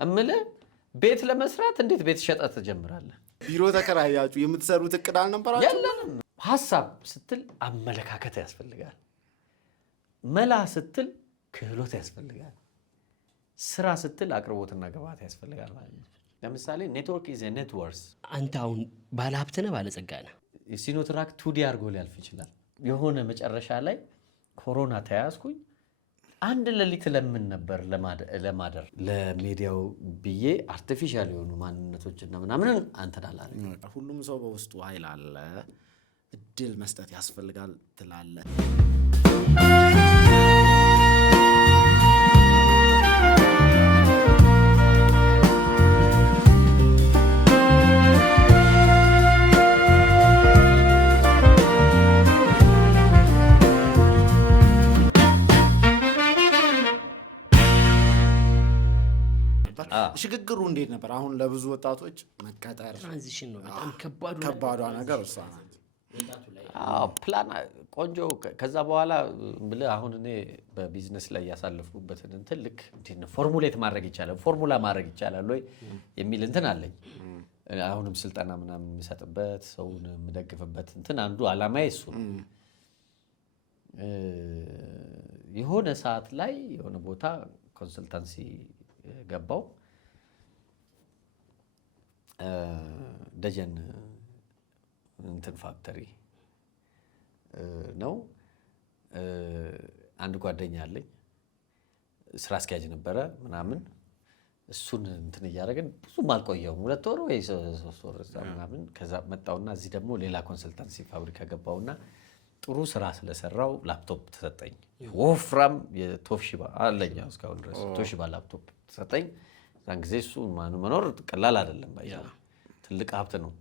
እምለ ቤት ለመስራት እንዴት ቤት ሸጣት ተጀምራለህ? ቢሮ ተከራያችሁ የምትሰሩት እቅድ አልነበራችሁ? የለም። ሐሳብ ስትል አመለካከት ያስፈልጋል። መላ ስትል ክህሎት ያስፈልጋል። ስራ ስትል አቅርቦትና ግብአት ያስፈልጋል ማለት ነው። ለምሳሌ ኔትወርክ ኢዝ ኤ ኔትወርክስ። አንተ አሁን ባለ ሀብት ነህ ባለጸጋ ነህ? ሲኖትራክ 2D አድርጎ ሊያልፍ ይችላል። የሆነ መጨረሻ ላይ ኮሮና ተያዝኩኝ። አንድ ሌሊት ለምን ነበር ለማደር ለሚዲያው ብዬ አርቲፊሻል የሆኑ ማንነቶችና ምናምን አንተዳላለ። ሁሉም ሰው በውስጡ ኃይል አለ፣ እድል መስጠት ያስፈልጋል ትላለህ። ሽግግሩ እንዴት ነበር? አሁን ለብዙ ወጣቶች መቀጠር ትራንዚሽን ነው በጣም ከባዷ ነገር እሷ ናት። ፕላን ቆንጆ። ከዛ በኋላ ብለህ አሁን እኔ በቢዝነስ ላይ ያሳለፉበትን እንትን ልክ ፎርሙሌት ማድረግ ይቻላል፣ ፎርሙላ ማድረግ ይቻላል ወይ የሚል እንትን አለኝ። አሁንም ስልጠና ምናምን የምሰጥበት ሰውን የምደግፍበት እንትን አንዱ አላማዬ እሱ ነው። የሆነ ሰዓት ላይ የሆነ ቦታ ኮንሰልታንሲ ገባው። ደጀን እንትን ፋክተሪ ነው። አንድ ጓደኛ አለኝ ስራ አስኪያጅ ነበረ ምናምን። እሱን እንትን እያደረግን ብዙም አልቆየውም፣ 2 ወር ወይ 3 ወር ምናምን። ከዛ መጣውና እዚህ ደግሞ ሌላ ኮንሰልታንሲ ፋብሪካ ገባውና ጥሩ ስራ ስለሰራው ላፕቶፕ ተሰጠኝ። ወፍራም የቶሺባ አለኝ እስካሁን ድረስ ቶሺባ ላፕቶፕ ተሰጠኝ። ዛን ጊዜ እሱ መኖር ቀላል አይደለም፣ ባይዘው ትልቅ ሀብት ነው።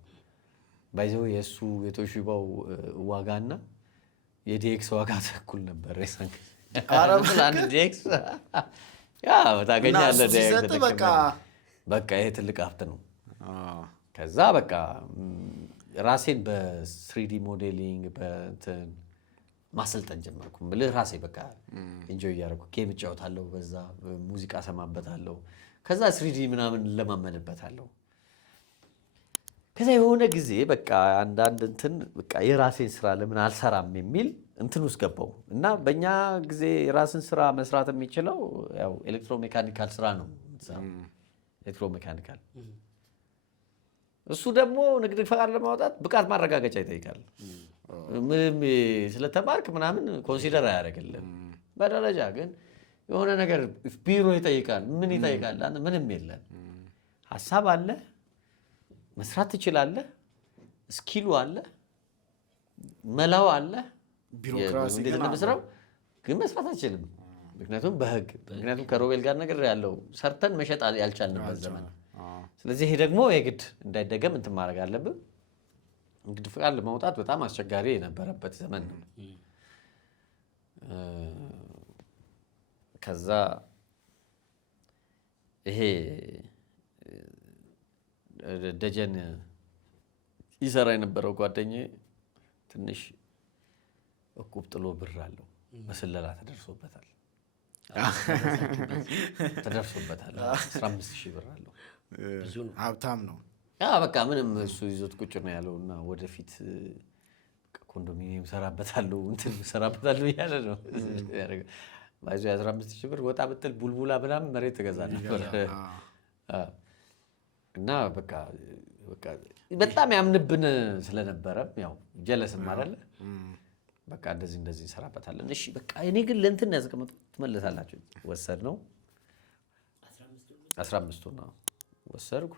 ባይዘው የእሱ የቶሺባው ዋጋና የዲኤክስ ዋጋ ተኩል ነበር። አንድ ዲኤክስ ታገኛለህ። በቃ ይሄ ትልቅ ሀብት ነው። ከዛ በቃ ራሴን በ3D ሞዴሊንግ በእንትን ማሰልጠን ጀመርኩ። ብልህ ራሴ በቃ ኢንጆይ እያደረኩ ጌም እጫወታለሁ፣ በዛ ሙዚቃ ሰማበታለሁ፣ ከዛ 3D ምናምን ለማመንበታለሁ። ከዛ የሆነ ጊዜ በቃ አንዳንድ እንትን በቃ የራሴን ስራ ለምን አልሰራም የሚል እንትን ውስጥ ገባው እና በእኛ ጊዜ የራስን ስራ መስራት የሚችለው ያው ኤሌክትሮሜካኒካል ስራ ነው። ኤሌክትሮሜካኒካል እሱ ደግሞ ንግድ ፈቃድ ለማውጣት ብቃት ማረጋገጫ ይጠይቃል። ምንም ስለተማርክ ምናምን ኮንሲደር አያደርግልም። በደረጃ ግን የሆነ ነገር ቢሮ ይጠይቃል። ምን ይጠይቃል? ምንም የለም። ሀሳብ አለ፣ መስራት ትችላለህ፣ ስኪሉ አለ፣ መላው አለ። ቢሮክራሲ ግን መስራት አትችልም። ምክንያቱም በህግ ምክንያቱም ከሮቤል ጋር ነገር ያለው ሰርተን መሸጥ ያልቻልንበት ዘመን። ስለዚህ ይሄ ደግሞ የግድ እንዳይደገም እንትን ማድረግ አለብን። እንግዲህ ፍቃድ ለማውጣት በጣም አስቸጋሪ የነበረበት ዘመን ነው። ከዛ ይሄ ደጀን ይሰራ የነበረው ጓደኛዬ ትንሽ እቁብ ጥሎ ብር አለው። በስለላ ተደርሶበታል 15,000 ብር አለው። ብዙ ነው፣ ሀብታም ነው። በቃ ምንም እሱ ይዞት ቁጭ ነው ያለውና ወደፊት ኮንዶሚኒየም ሰራበታለሁ እንትን ሰራበታለሁ እያለ ነው ያደረገው። ባይዞ 15,000 ብር ወጣ ብትል ቡልቡላ ምናምን መሬት ትገዛ ነበር። እና በቃ በጣም ያምንብን ስለነበረ ያው ጀለስም አይደለ በቃ እንደዚህ እንሰራበታለን። እሺ በቃ እኔ ግን ለእንትን ያስቀመጡ ትመለሳላችሁ። ወሰድ ነው 15 ነው ወሰድኩ።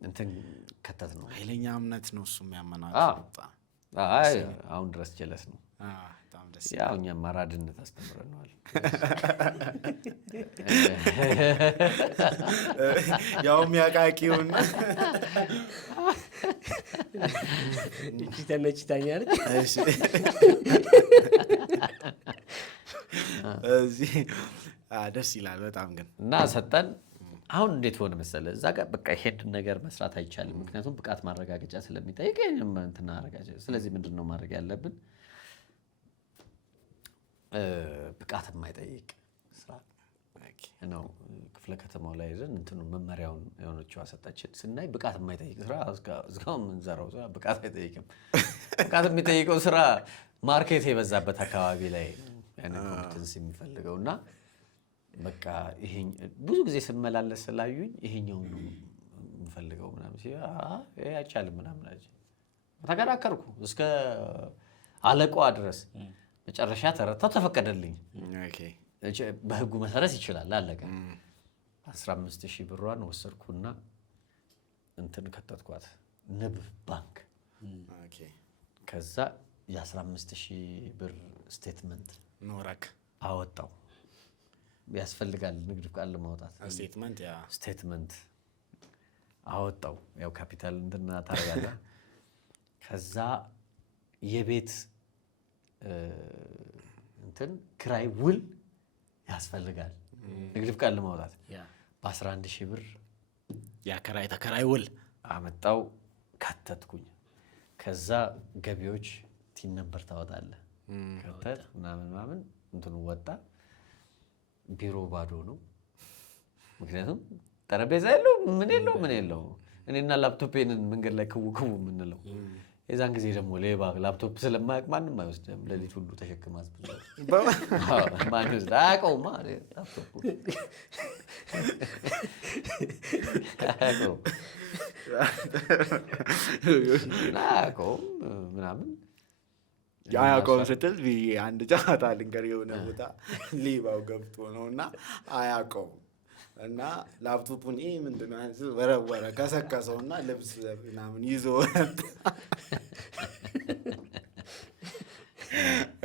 እንትን ከተት ነው ኃይለኛ እምነት ነው እሱ የሚያመናጭ። አሁን ድረስ ጀለስ ነው። በጣም ደስ ያው እኛም አራድነት አስተምረነዋል። ያው የሚያቃቂውን ተመችታኛል። እዚህ ደስ ይላል በጣም ግን እና ሰጠን። አሁን እንዴት ሆነ መሰለህ? እዛ ጋር በቃ ይሄን ነገር መስራት አይቻልም፣ ምክንያቱም ብቃት ማረጋገጫ ስለሚጠይቅ እንትና አረጋገጫ። ስለዚህ ምንድነው ማድረግ ያለብን? ብቃት የማይጠይቅ ስራ ነው ክፍለ ከተማው ላይ ይዘን እንትኑ መመሪያውን የሆነችው አሰጣችን ስናይ ብቃት የማይጠይቅ ስራ እስካሁን የምንሰራው ስራ ብቃት አይጠይቅም። ብቃት የሚጠይቀው ስራ ማርኬት የበዛበት አካባቢ ላይ ያንን ኮምፒተንስ የሚፈልገው እና በቃ ይሄ ብዙ ጊዜ ስመላለስ ስላዩኝ ይሄኛው ነው የምፈልገው ምናምን ይሄ አይቻልም ምናምን አለች። ተከራከርኩ እስከ አለቃዋ ድረስ መጨረሻ ተረታው ተፈቀደልኝ። በህጉ መሰረት ይችላል አለቀ። 15,000 ብሯን ወሰድኩና እንትን ከተትኳት ንብ ባንክ። ከዛ የ15,000 ብር ስቴትመንት ኖረክ አወጣው። ያስፈልጋል ንግድ ፍቃድ ለማውጣት ስቴትመንት አወጣው። ያው ካፒታል እንትና ታረጋለህ። ከዛ የቤት እንትን ክራይ ውል ያስፈልጋል ንግድ ፍቃድ ለማውጣት በ11,000 ብር ያከራይ ተከራይ ውል አመጣው ከተትኩኝ። ከዛ ገቢዎች ቲን ነበር ታወጣለህ ከተት ምናምን እንትኑ ወጣ። ቢሮ ባዶ ነው። ምክንያቱም ጠረጴዛ የለው ምን የለው እኔና ላፕቶፔን መንገድ ላይ ክው የምንለው። የዛን ጊዜ ደግሞ ሌባ ላፕቶፕ ስለማያውቅ ማንም አይወስድም። ሌሊት ሁሉ ተሸክማት ማን ይወስድ አያውቀውማ ላፕቶፑ አያውቀውም ምናምን አያውቀውም ስትል አንድ ጨዋታ ልንገር። የሆነ ቦታ ሌባው ገብቶ ነው እና አያውቀውም እና ላፕቶፑን ምንድን ነው ወረወረ ከሰከሰውና ልብስ ምናምን ይዞ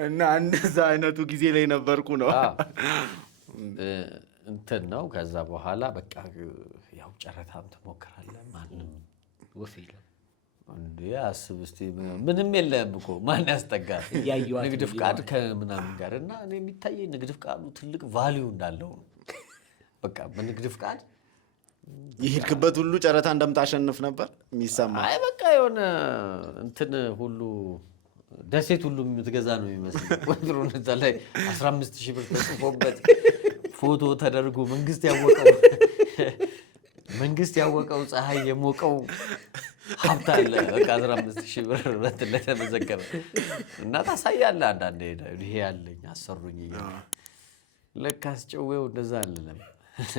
እና እንደዛ አይነቱ ጊዜ ላይ ነበርኩ ነው እንትን ነው። ከዛ በኋላ በቃ ያው ጨረታም ትሞክራለህ። ማንም ወፍ የለም እንዴ አስብ እስቲ ምንም የለም እኮ ማን ያስጠጋል? ንግድ ፍቃድ ከምናምን ጋር እና እኔ የሚታየኝ ንግድ ፍቃዱ ትልቅ ቫልዩ እንዳለው ነው። በቃ በንግድ ፍቃድ ይሄድክበት ሁሉ ጨረታ እንደምታሸንፍ ነበር የሚሰማ። አይ በቃ የሆነ እንትን ሁሉ ደሴት ሁሉ የምትገዛ ነው የሚመስል። ወንድሮን እዛ ላይ 15,000 ብር ተጽፎበት ፎቶ ተደርጎ መንግስት ያወቀው ፀሐይ የሞቀው ሀብት አለ። በቃ 15,000 ብር ላይ ተመዘገበ እና ታሳያለህ። አንዳንዴ ይሄ ያለኝ አሰሩኝ ለካስ ጨዌው እንደዛ አለለም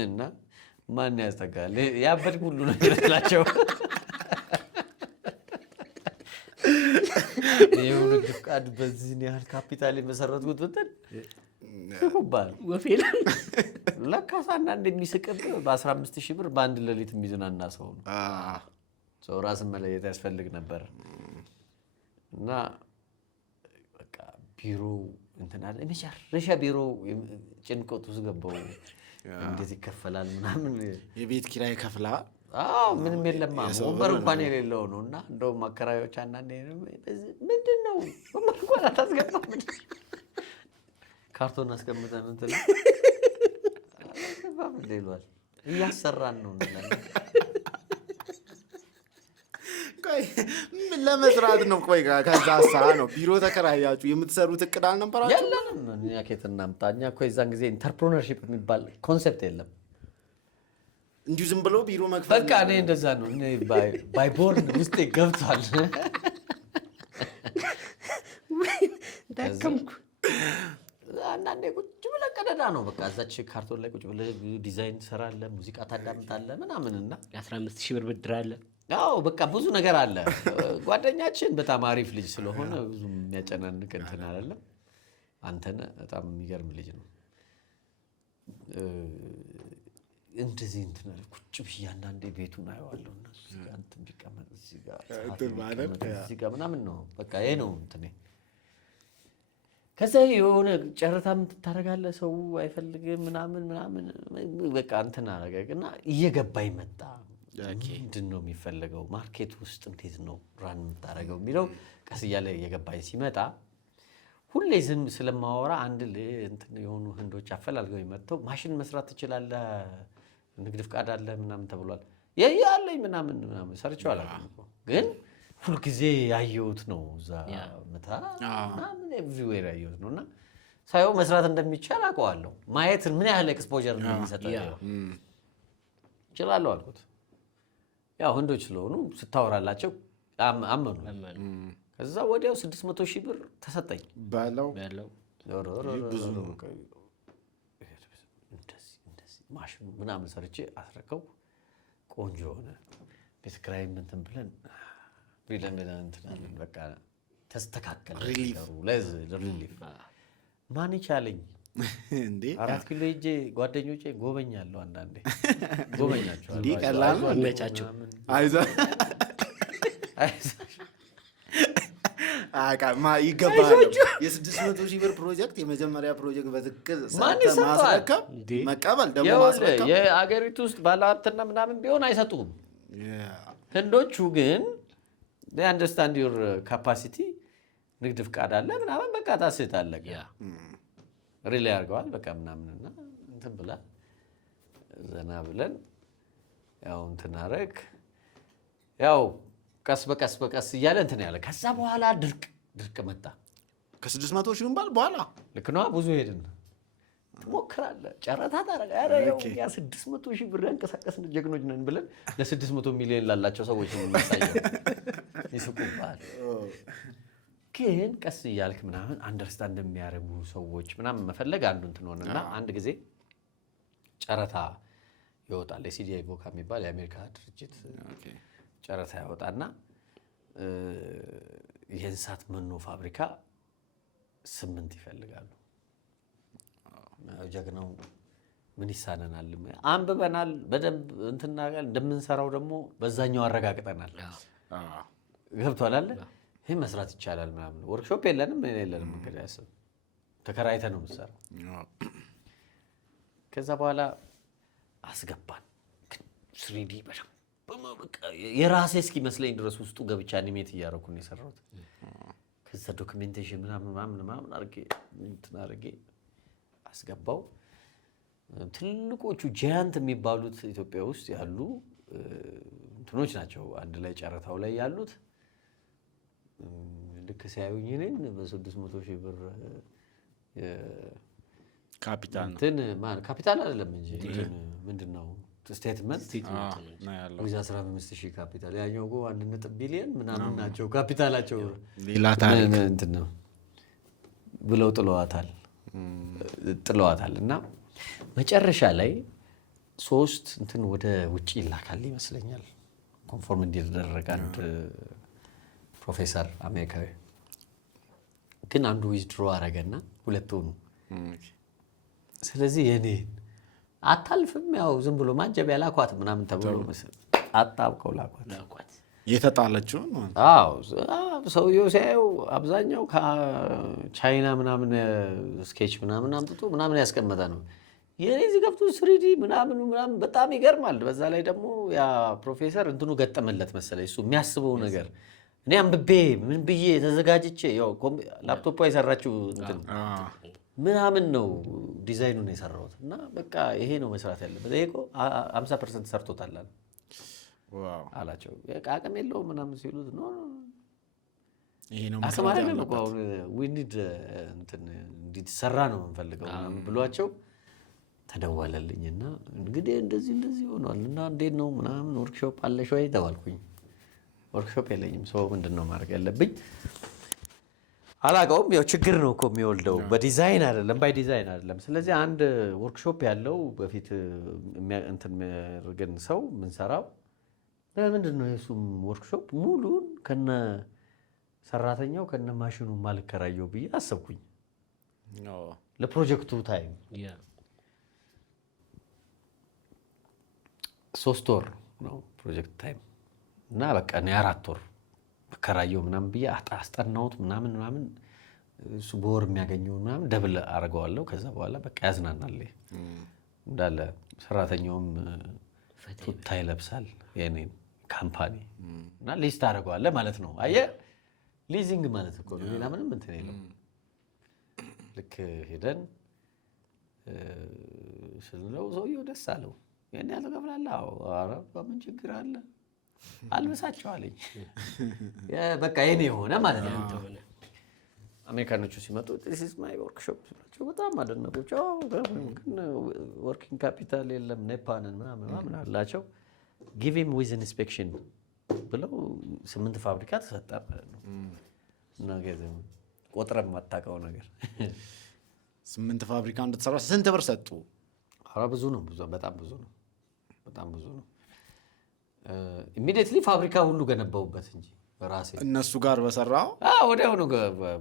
እና ማን ያስጠጋል? ያበድክ ሁሉ ነው ይመስላቸው። ይኸው ንግድ ፍቃድ በዚህን ያህል ካፒታል የመሰረትኩት ብትል ይኩባል ወፍ የለም። ለካስ አንዳንድ የሚስቅብህ በ15,000 ብር በአንድ ሌሊት የሚዝናና ሰው ነው። ሰው ራስን መለየት ያስፈልግ ነበር እና በቃ ቢሮ እንትን አለ። የመጨረሻ ቢሮ ጭንቀት ውስጥ ገባው። እንዴት ይከፈላል ምናምን የቤት ኪራይ ከፍላ ምንም የለማ ወንበር እንኳን የሌለው ነው። እና እንደውም አከራዮች አንዳንዴ ምንድን ነው ወንበር እንኳን አታስገባም ካርቶን አስቀምጠን እንትን ይሏል። እያሰራን ነው እንላለን። ቆይ ምን ለመስራት ነው? ቆይ ከዛ ነው ቢሮ ተከራያችሁ የምትሰሩት እቅድ አልነበራችሁ? የለንም። እኛ ከየት እናምጣ? እኛ እኮ የዛን ጊዜ ኢንተርፕረነርሺፕ የሚባል ኮንሴፕት የለም። እንዲሁ ዝም ብሎ ቢሮ መክፈት በቃ እኔ እንደዛ ነው። እኔ ባይቦርን ውስጤ ገብቷል። ዳከምኩ። አንዳንዴ ቁጭ ብለህ ቀደዳ ነው በቃ እዛች ካርቶን ላይ ቁጭ ብለህ ዲዛይን ትሰራለህ፣ ሙዚቃ ታዳምጣለህ ምናምንና 15,000 ብር ብድር አለ። አዎ በቃ ብዙ ነገር አለ። ጓደኛችን በጣም አሪፍ ልጅ ስለሆነ ብዙ የሚያጨናንቅ እንትን አይደለም። አንተነ በጣም የሚገርም ልጅ ነው። እንደዚህ እንትን አለ ቁጭ ብዬ አንዳንዴ ቤቱን አየዋለሁና እዚህ ጋር እንትን ቢቀመጥ እዚህ ጋር ምናምን ነው በቃ ይሄ ነው እንትኔ። ከዛ የሆነ ጨረታ ታደርጋለህ፣ ሰው አይፈልግም ምናምን በቃ እንትን አደረገና እየገባኝ መጣ። ምንድን ነው የሚፈለገው ማርኬት ውስጥ እንዴት ነው ራን የምታደርገው የሚለው ቀስ እያለ እየገባኝ ሲመጣ ሁሌ ዝም ስለማወራ አንድ እንትን የሆኑ ህንዶች አፈላልገው መጥተው ማሽን መስራት ትችላለህ፣ ንግድ ፍቃድ አለ ምናምን ተብሏል። ያለኝ ምናምን ሰርቼው አላውቅም፣ ግን ሁልጊዜ ያየሁት ነው እዛ ምታ ምናምን ኤቭሪዌር ያየሁት ነው። እና ሳየው መስራት እንደሚቻል አውቀዋለሁ። ማየት ምን ያህል ኤክስፖዠር እንደሚሰጥ እችላለሁ አልኩት። ያው ህንዶች ስለሆኑ ስታወራላቸው አመኑ። ከዛ ወዲያው 600,000 ብር ተሰጠኝ ባለው ማሽኑ ምናምን ሰርቼ አስረከው። ቆንጆ ሆነ። ቤት ኪራይም እንትን ብለን በቃ ተስተካከለ። ሪሊፍ ማን ይቻለኝ እንዴ 4 ኪሎ ሄጄ ጓደኞቼ ጎበኛለሁ። አንዳንዴ ጎበኛቸዋለሁ። እንዴ ቀላል ነው አመቻቸው። ይገባል። የ600,000 ብር ፕሮጀክት የመጀመሪያ ፕሮጀክት በትክክል ማስረከብ መቀበል ደግሞ ማስረከብ የአገሪቱ ውስጥ ባለሀብትና ምናምን ቢሆን አይሰጡም። ህንዶቹ ግን አንደርስታንድ ዩር ካፓሲቲ ንግድ ፍቃድ አለ ምናምን በቃ ታስታለቀ ሪሊ ያርገዋል በቃ ምናምንና እንትን ብላ ዘና ብለን ያው እንትን አረግ ያው ቀስ በቀስ እያለ እንትን ያለ ከዛ በኋላ ድርቅ መጣ። ከ600,000 ባል በኋላ ልክ ነው። ብዙ ሄድን ትሞክራለህ፣ ጨረታ ታደርጋለህ። ያ 600,000 ብር ያንቀሳቀስን ጀግኖች ነን ብለን ለ600 ሚሊዮን ላላቸው ሰዎች ነው የሚያሳየው። ይስቁባል። ግን ቀስ እያልክ ምናምን አንደርስታንድ የሚያደርጉ ሰዎች ምናምን መፈለግ አንዱ እንትን ሆነና አንድ ጊዜ ጨረታ ይወጣል። የሲዲአይ ቮካ የሚባል የአሜሪካ ድርጅት ጨረታ ያወጣና የእንስሳት መኖ ፋብሪካ 8 ይፈልጋሉ። ጀግናው ምን ይሳነናል? አንብበናል በደንብ እንትና ጋር እንደምንሰራው ደግሞ በዛኛው አረጋግጠናል። ገብቷል አለ ይሄ መስራት ይቻላል ምናምን። ወርክሾፕ የለንም እንግዲህ ያስብ ተከራይተን ነው የምንሰራው። ከዛ በኋላ አስገባን። ስሪዲ በጣም የራሴ እስኪመስለኝ ድረስ ውስጡ ገብቻ አኒሜት እያደረኩ ነው የሰራሁት። ከዛ ዶክሜንቴሽን ምናምን አድርጌ አስገባው። ትልቆቹ ጃያንት የሚባሉት ኢትዮጵያ ውስጥ ያሉ እንትኖች ናቸው አንድ ላይ ጨረታው ላይ ያሉት። ልክ ሲያዩኝ እኔን በ600,000 ብር ካፒታል ካፒታል አይደለም እንጂ ምንድን ነው ስቴትመንት ዊዝ 15,000 ካፒታል። ያኛው 1 ቢሊዮን ምናምን ናቸው ካፒታላቸው። ሌላ ታሪክ እንትን ነው ብለው ጥለዋታል። እና መጨረሻ ላይ 3 እንትን ወደ ውጭ ይላካል ይመስለኛል ኮንፎርም እንዲደረግ አንድ ፕሮፌሰር አሜሪካዊ። ግን አንዱ ዊዝድሮ አረገና 2 ሆኑ። ስለዚህ የኔ አታልፍም ያው ዝም ብሎ ማጀቢያ ላኳት ምናምን ተብሎ መሰለኝ አጣብቀው ላኳት። የተጣለችው ሰውየው ሲያየው አብዛኛው ከቻይና ምናምን ስኬች ምናምን አምጥቶ ምናምን ያስቀመጠ ነው። የኔ እዚህ ገብቶ 3D ምናምን በጣም ይገርማል። በዛ ላይ ደግሞ ያ ፕሮፌሰር እንትኑ ገጠመለት መሰለኝ እሱ የሚያስበው ነገር። እኔ አንብቤ ምን ብዬ ተዘጋጅቼ ያው ላፕቶፕ የሰራችው እንትን ምናምን ነው ዲዛይኑን የሰራሁት። እና በቃ ይሄ ነው መስራት ያለበት። ይሄ እኮ 50% ሰርቶታል አላቸው። አቅም የለውም ምናምን ሲሉት ነው አቅም አይደለም እኮ አሁን ዊኒድ እንትን እንዲሰራ ነው የምንፈልገው ምናምን ብሏቸው ተደወለልኝና እንግዲህ እንደዚህ ሆኗል እና እንዴት ነው ምናምን ወርክሾፕ አለሽ ወይ ተባልኩኝ። ወርክሾፕ የለኝም። ሰው ምንድን ነው ማድረግ ያለብኝ አላውቀውም። ያው ችግር ነው እኮ የሚወልደው በዲዛይን አይደለም ባይ ዲዛይን አይደለም። ስለዚህ አንድ ወርክሾፕ ያለው በፊት እንትን የሚያደርገን ሰው የምንሰራው ለምንድን ነው የእሱም ወርክሾፕ ሙሉን ከነ ሰራተኛው ከነ ማሽኑ ማልከራየው ብዬ አሰብኩኝ። ለፕሮጀክቱ ታይም 3 ወር ነው ፕሮጀክት ታይም እና በቃ እኔ 4 ወር ከራየው ምናምን ብዬ አስጠናሁት ምናምን እሱ በወር የሚያገኘው ምናምን ደብል አድርገዋለሁ። ከዛ በኋላ በቃ ያዝናናል እንዳለ ሰራተኛውም ቱታ ይለብሳል የኔን ካምፓኒ እና ሊስት አድርገዋለሁ ማለት ነው። አየህ ሊዚንግ ማለት እኮ ሌላ ምንም እንትን የለም። ልክ ሄደን ስንለው ሰውየው ደስ አለው። ያን ያህል ትከፍላለህ? ኧረ በምን ችግር አለ አልብሳቸው አለኝ። በቃ የኔ የሆነ ማለት ነው። አሜሪካኖቹ ሲመጡ this is my workshop ብላቸው በጣም አደነቁ። ግን ወርኪንግ ካፒታል የለም ኔፓንን ምናምን አላቸው። give him with inspection ብለው 8 ፋብሪካ ተሰጠ ማለት ነው። እና ቆጥረን ማታውቀው ነገር 8 ፋብሪካ እንድትሰራ ስንት ብር ሰጡ? ኧረ ብዙ ነው፣ በጣም ብዙ ነው። ኢሚዲየትሊ ፋብሪካ ሁሉ ገነባውበት እንጂ በራሴ እነሱ ጋር በሰራው ወዲያው ነው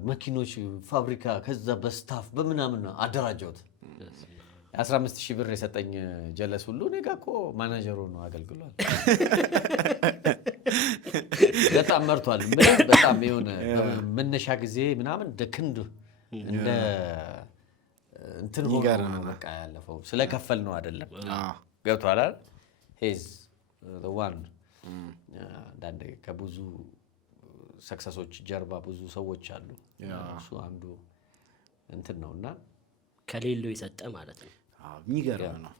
መኪኖች ፋብሪካ ከዛ በስታፍ በምናምን አደራጀውት። 15,000 ብር የሰጠኝ ጀለስ ሁሉ እኔ ጋር እኮ ማናጀሩ ነው አገልግሏል። በጣም መርቷል። በጣም የሆነ መነሻ ጊዜ ምናምን ደክንዱ እንደ እንትን ሆኖ በቃ ያለፈው ስለከፈል ነው አይደለም። ገብቷል አይደል? ሄዝ the one አንዳንድ ከብዙ ሰክሰሶች ጀርባ ብዙ ሰዎች አሉ። እሱ አንዱ እንትን ነውና ከሌለው የሰጠ ማለት ነው። የሚገርም ነው።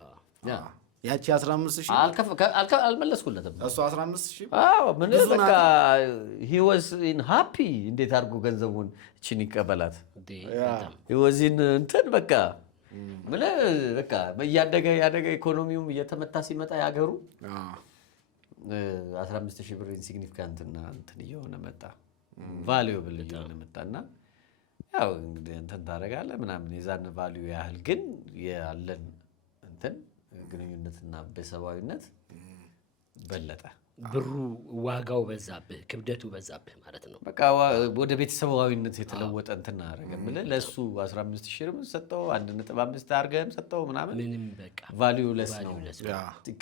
ያቺ 15,000 አልመለስኩለትም። እሱ 15,000 ምን በቃ he was in happy እንዴት አድርጎ ገንዘቡን እቺን ይቀበላት he was in እንትን በቃ ምን በቃ ያደገ ኢኮኖሚውም እየተመታ ሲመጣ ያገሩ 15,000 ብር ኢንሲግኒፊካንት እና እንትን እየሆነ መጣ፣ ቫልዩብል እየሆነ መጣና ያው እንግዲህ እንትን ታደርጋለህ ምናምን የዛን ቫልዩ ያህል ግን ያለን እንትን ግንኙነትና ቤተሰባዊነት በለጠ። ብሩ ዋጋው በዛብህ፣ ክብደቱ በዛብህ ማለት ነው። በቃ ወደ ቤተሰባዊነት የተለወጠ እንትን አደረገ። ለሱ 15,000 ብር ሰጠው፣ 1.5 አድርገህም ሰጠው ምናምን ምንም በቃ ቫልዩለስ ነው።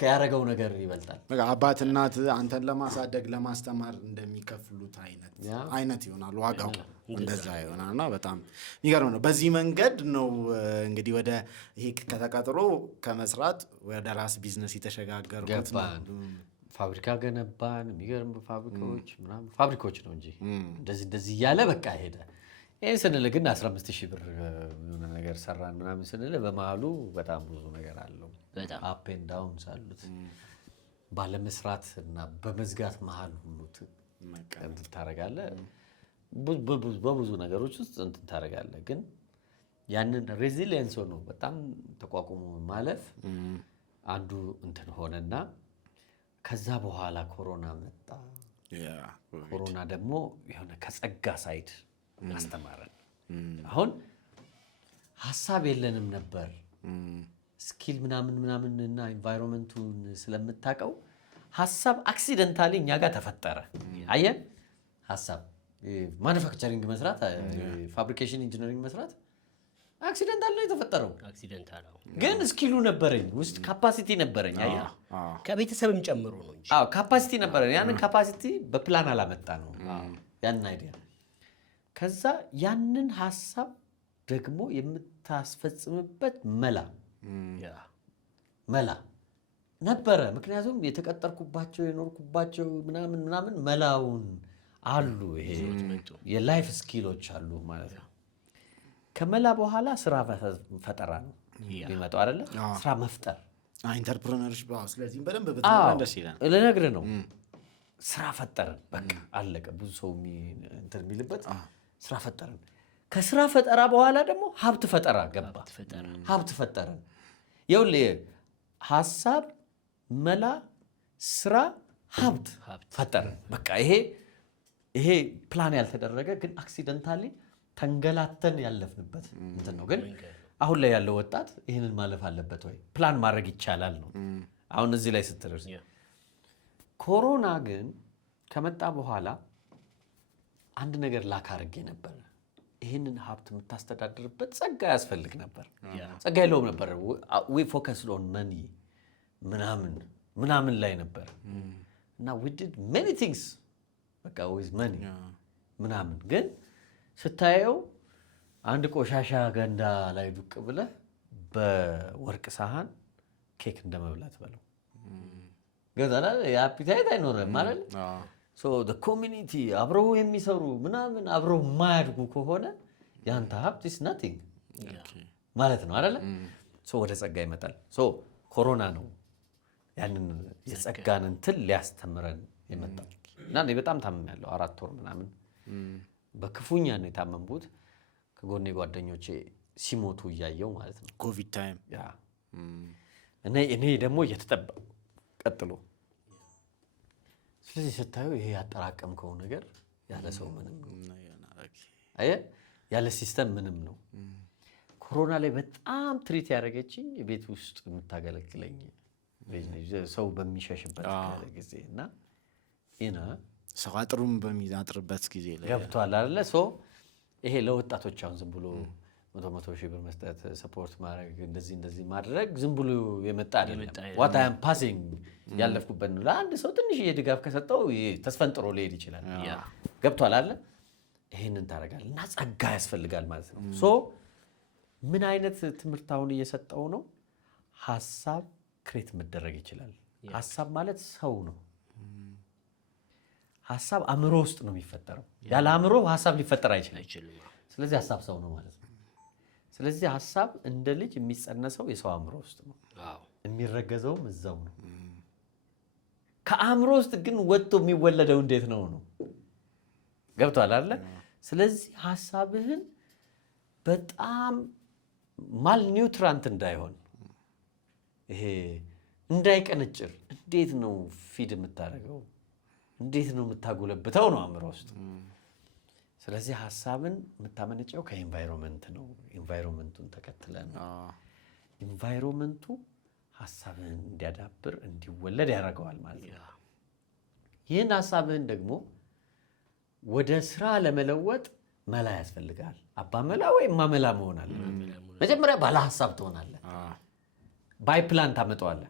ያደረገው ነገር ይበልጣል። በቃ አባት እናት አንተን ለማሳደግ ለማስተማር እንደሚከፍሉት አይነት ይሆናል ዋጋው፣ እንደዛ ይሆናልና በጣም የሚገርም ነው። በዚህ መንገድ ነው እንግዲህ ወደ ይሄ ከተቀጥሮ ከመስራት ወደ ራስ ቢዝነስ የተሸጋገሩት ነው። ፋብሪካ ገነባን፣ የሚገርም ፋብሪካዎች ነው እንጂ እንደዚህ እያለ በቃ ሄደ። ይህን ስንል ግን 15,000 ብር የሆነ ነገር ሰራን ምናምን ስንል በመሀሉ በጣም ብዙ ነገር አለው። አፕ ኤንድ ዳውንስ አሉት። ባለመስራት እና በመዝጋት መሀል ሁሉ እንትን ታደርጋለህ። በብዙ ነገሮች ውስጥ እንትን ታደርጋለህ። ግን ያንን ሬዚሊየንስ ሆኖ በጣም ተቋቁሞ ማለፍ አንዱ እንትን ሆነና ከዛ በኋላ ኮሮና መጣ። ኮሮና ደግሞ የሆነ ከጸጋ ሳይድ አስተማረን። አሁን ሀሳብ የለንም ነበር ስኪል ምናምን እና ኢንቫይሮንመንቱን ስለምታውቀው ሀሳብ አክሲደንታሊ እኛ ጋር ተፈጠረ። አየህ ሀሳብ ማኑፋክቸሪንግ መስራት፣ ፋብሪኬሽን ኢንጂነሪንግ መስራት አክሲደንታል ነው የተፈጠረው። አክሲደንታል ግን ስኪሉ ነበረኝ፣ ውስጥ ካፓሲቲ ነበረኝ። አየህ ከቤተሰብም ጨምሮ ነው እንጂ ካፓሲቲ ነበረኝ። ያንን ካፓሲቲ በፕላን አላመጣ ነው ያንን አይዲያ። ከዛ ያንን ሀሳብ ደግሞ የምታስፈጽምበት መላ ነበረ። ምክንያቱም የተቀጠርኩባቸው የኖርኩባቸው ምናምን መላውን አሉ። ይሄ የላይፍ ስኪሎች አሉ ማለት ነው። ከመላ በኋላ ስራ ፈጠራ ነው የሚመጣው አይደለ? ስራ መፍጠር ኢንተርፕረነርሺፕ። ስለዚህም በደንብ በጣም ደስ ይላል። ልነግርህ ነው። ስራ ፈጠርን፣ በቃ አለቀ። ብዙ ሰው እንትን የሚልበት ስራ ፈጠርን። ከስራ ፈጠራ በኋላ ደግሞ ሀብት ፈጠራ ገባ። ሀብት ፈጠርን። ይኸውልህ ሀሳብ፣ መላ፣ ስራ፣ ሀብት ፈጠርን። በቃ ይሄ ፕላን ያልተደረገ ግን አክሲደንታሊ ተንገላተን ያለፍንበት እንትን ነው። ግን አሁን ላይ ያለው ወጣት ይህንን ማለፍ አለበት ወይ? ፕላን ማድረግ ይቻላል ነው አሁን እዚህ ላይ ስትደርስ። ኮሮና ግን ከመጣ በኋላ አንድ ነገር ላክ አድርጌ ነበር። ይህንን ሀብት የምታስተዳድርበት ጸጋ ያስፈልግ ነበር። ጸጋ የለውም ነበር። ዊ ፎከስድ ኦን መኒ ምናምን ላይ ነበር እና ዊ ዲድ ሜኒ ቲንግስ በቃ ዊዝ መኒ ምናምን። ግን ስታየው አንድ ቆሻሻ ገንዳ ላይ ዱቅ ብለህ በወርቅ ሳህን ኬክ እንደመብላት በለው ገዛላ የአፒታይት አይኖርም ማለት ነው። ኮሚኒቲ አብረው የሚሰሩ ምናምን አብረው የማያድጉ ከሆነ ያንተ ሀብት ኢስ ናቲንግ ማለት ነው አይደለ? ወደ ጸጋ ይመጣል። ኮሮና ነው ያንን የጸጋን እንትን ሊያስተምረን የመጣው እና በጣም ታምሜያለሁ። 4 ወር ምናምን በክፉኛ ነው የታመምኩት። ከጎኔ ጓደኞቼ ሲሞቱ እያየው ማለት ነው። ኮቪድ ታይም ያ እኔ ደግሞ እየተጠበቁ ቀጥሎ። ስለዚህ ስታዩ ይሄ ያጠራቀምከው ነገር ያለ ሰው ምንም ነው። አየህ ያለ ሲስተም ምንም ነው። ኮሮና ላይ በጣም ትሪት ያደረገችኝ ቤት ውስጥ የምታገለግለኝ ሰው በሚሸሽበት ጊዜ እና ሰው አጥሩም በሚያጥርበት ጊዜ ላይ ገብቷል አይደለ? ይሄ ለወጣቶች አሁን ዝም ብሎ 100 ሺህ ብር መስጠት ሰፖርት ማድረግ እንደዚህ ማድረግ ዝም ብሎ የመጣ አይደለም። what I am passing ያለፍኩበት ነው። ለአንድ ሰው ትንሽ የድጋፍ ከሰጠው ተስፈንጥሮ ሊሄድ ይችላል። ገብቷል አይደለ? ይሄንን ታደርጋለህ እና ጸጋ ያስፈልጋል ማለት ነው። ምን አይነት ትምህርት አሁን እየሰጠው ነው? ሐሳብ ክሬት መደረግ ይችላል። ሐሳብ ማለት ሰው ነው። ሐሳብ አእምሮ ውስጥ ነው የሚፈጠረው። ያለ አእምሮ ሐሳብ ሊፈጠር አይችልም። ስለዚህ ሐሳብ ሰው ነው ማለት ነው። ስለዚህ ሐሳብ እንደ ልጅ የሚጸነሰው የሰው አእምሮ ውስጥ ነው። የሚረገዘውም እዛው ነው። ከአእምሮ ውስጥ ግን ወጥቶ የሚወለደው እንዴት ነው? ገብቷል አይደለ? ስለዚህ ሐሳብህን በጣም ማል ኒውትራንት እንዳይሆን ይሄ እንዳይቀነጭር እንዴት ነው ፊድ የምታደርገው? እንዴት ነው የምታጎለብተው ነው አእምሮ ውስጥ። ስለዚህ ሐሳብን የምታመነጨው ከኢንቫይሮንመንት ነው። ኢንቫይሮንመንቱን ተከትለ ነው። ኢንቫይሮንመንቱ ሐሳብህን እንዲያዳብር እንዲወለድ ያደርገዋል ማለት ነው። ይህን ሐሳብህን ደግሞ ወደ ስራ ለመለወጥ መላ ያስፈልጋል። አባ መላ ወይ ማመላ መሆን አለ። መጀመሪያ ባለ ሐሳብ ትሆናለህ። ባይ ፕላን ታመጣዋለህ።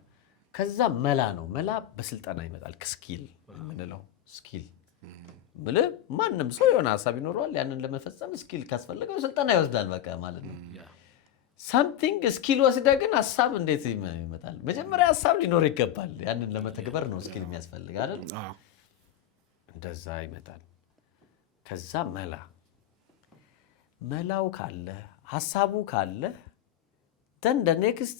ከዛ መላ ነው። መላ በስልጠና ይመጣል። ስኪል የምንለው ስኪል ብለህ ማንም ሰው የሆነ ሐሳብ ይኖረዋል። ያንን ለመፈጸም ስኪል ካስፈልገው ስልጠና ይወስዳል በቃ ማለት ነው። ሳምቲንግ ስኪል ወስደህ ግን ሐሳብ እንዴት ይመጣል? መጀመሪያ ሐሳብ ሊኖር ይገባል። ያንን ለመተግበር ነው ስኪል የሚያስፈልግ አይደል? እንደዛ ይመጣል። ከዛ መላው ካለ ሐሳቡ ካለ እንደ ኔክስት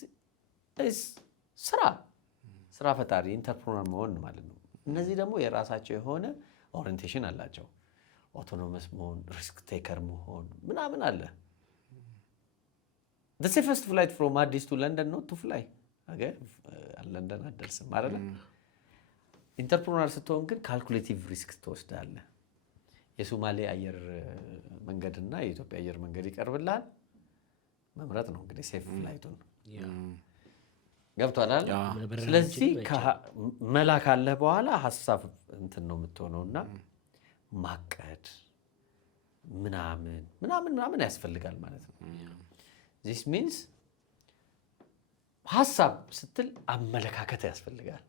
ስራ ፈጣሪ ኢንተርፕረነር መሆን ማለት ነው። እነዚህ ደግሞ የራሳቸው የሆነ ኦሪንቴሽን አላቸው። ኦቶኖመስ መሆን፣ ሪስክ ቴከር መሆን ምናምን አለ። the safest flight from Addis to London not to fly ለንደን አደርስም አይደለ? ኢንተርፕረነር ስትሆን ግን ካልኩሌቲቭ ሪስክ ትወስዳለህ። የሶማሌ አየር መንገድና የኢትዮጵያ አየር መንገድ ይቀርብልሃል። መምረጥ ነው እንግዲህ ሴፍ ፍላይቱን። ገብቷል አይደል? ስለዚህ መላ ካለ በኋላ ሐሳብ እንትን ነው የምትሆነውና ማቀድ ምናምን ያስፈልጋል ማለት ነው። this means ሐሳብ ስትል አመለካከት ያስፈልጋል።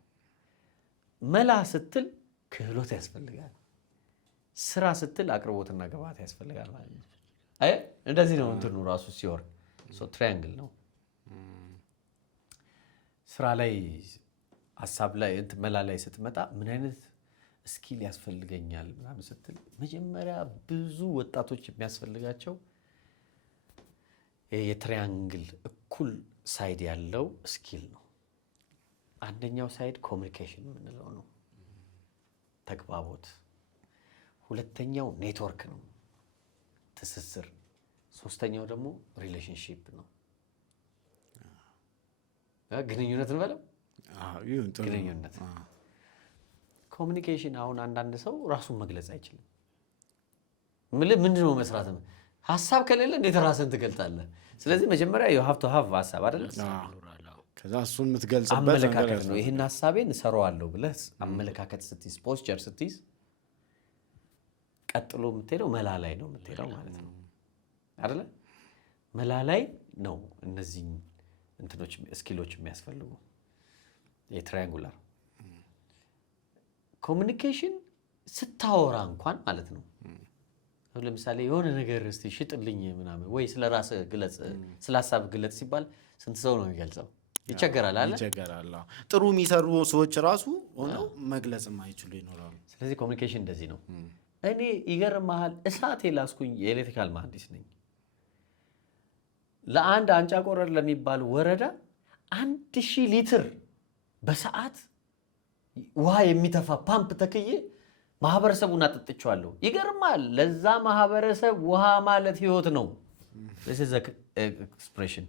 መላ ስትል ክህሎት ያስፈልጋል። ስራ ስትል አቅርቦትና ግብዓት ያስፈልጋል ማለት ነው። እንደዚህ ነው እንትኑ ራሱ ሲወርድ ትራያንግል ነው። ስራ ላይ ሐሳብ ላይ መላ ላይ ስትመጣ ምን አይነት ስኪል ያስፈልገኛል ምናምን ስትል መጀመሪያ ብዙ ወጣቶች የሚያስፈልጋቸው የትራያንግል እኩል ሳይድ ያለው ስኪል ነው። አንደኛው ሳይድ ኮሚኒኬሽን የምንለው ነው፣ ተግባቦት። ሁለተኛው ኔትወርክ ነው፣ ትስስር። ሶስተኛው ደግሞ ሪሌሽንሺፕ ነው፣ ግንኙነት እንበለው። ግንኙነት ኮሚኒኬሽን። አሁን አንዳንድ ሰው ራሱን መግለጽ አይችልም። ምንድነው መስራት? ሐሳብ ከሌለ እንዴት ራስን ትገልጣለህ? ስለዚህ መጀመሪያ you have to have ሐሳብ አይደል? ከዛ እሱን የምትገልጽበት አመለካከት ነው። ይሄን ሐሳቤን እሰራዋለሁ ብለህ አመለካከት ስትይዝ፣ ፖስቸር ስትይዝ፣ ቀጥሎ የምትሄደው መላ ላይ ነው የምትሄደው ማለት ነው አይደለ? መላ ላይ ነው እነዚህ እንትኖች ስኪሎች የሚያስፈልጉ። የትራያንጉላር ኮሚኒኬሽን ስታወራ እንኳን ማለት ነው። ለምሳሌ የሆነ ነገር እስቲ ሽጥልኝ ምናምን ወይ ስለ ራስህ ግለጽ፣ ስለ ሐሳብ ግለጽ ሲባል ስንት ሰው ነው የሚገልጸው? ይቸገራል አለ። ጥሩ የሚሰሩ ሰዎች ራሱ ሆነው መግለጽ የማይችሉ ይኖራሉ። ስለዚህ ኮሚኒኬሽን እንደዚህ ነው። እኔ ይገርምሃል፣ እሳት የላስኩኝ የኤሌክትሪካል መሐንዲስ ነኝ። ለአንድ አንጫ ቆረር ለሚባል ወረዳ 1000 ሊትር በሰዓት ውሃ የሚተፋ ፓምፕ ተክዬ ማህበረሰቡን አጠጥቼዋለሁ። ይገርማል። ለዛ ማህበረሰብ ውሃ ማለት ህይወት ነው። this is expression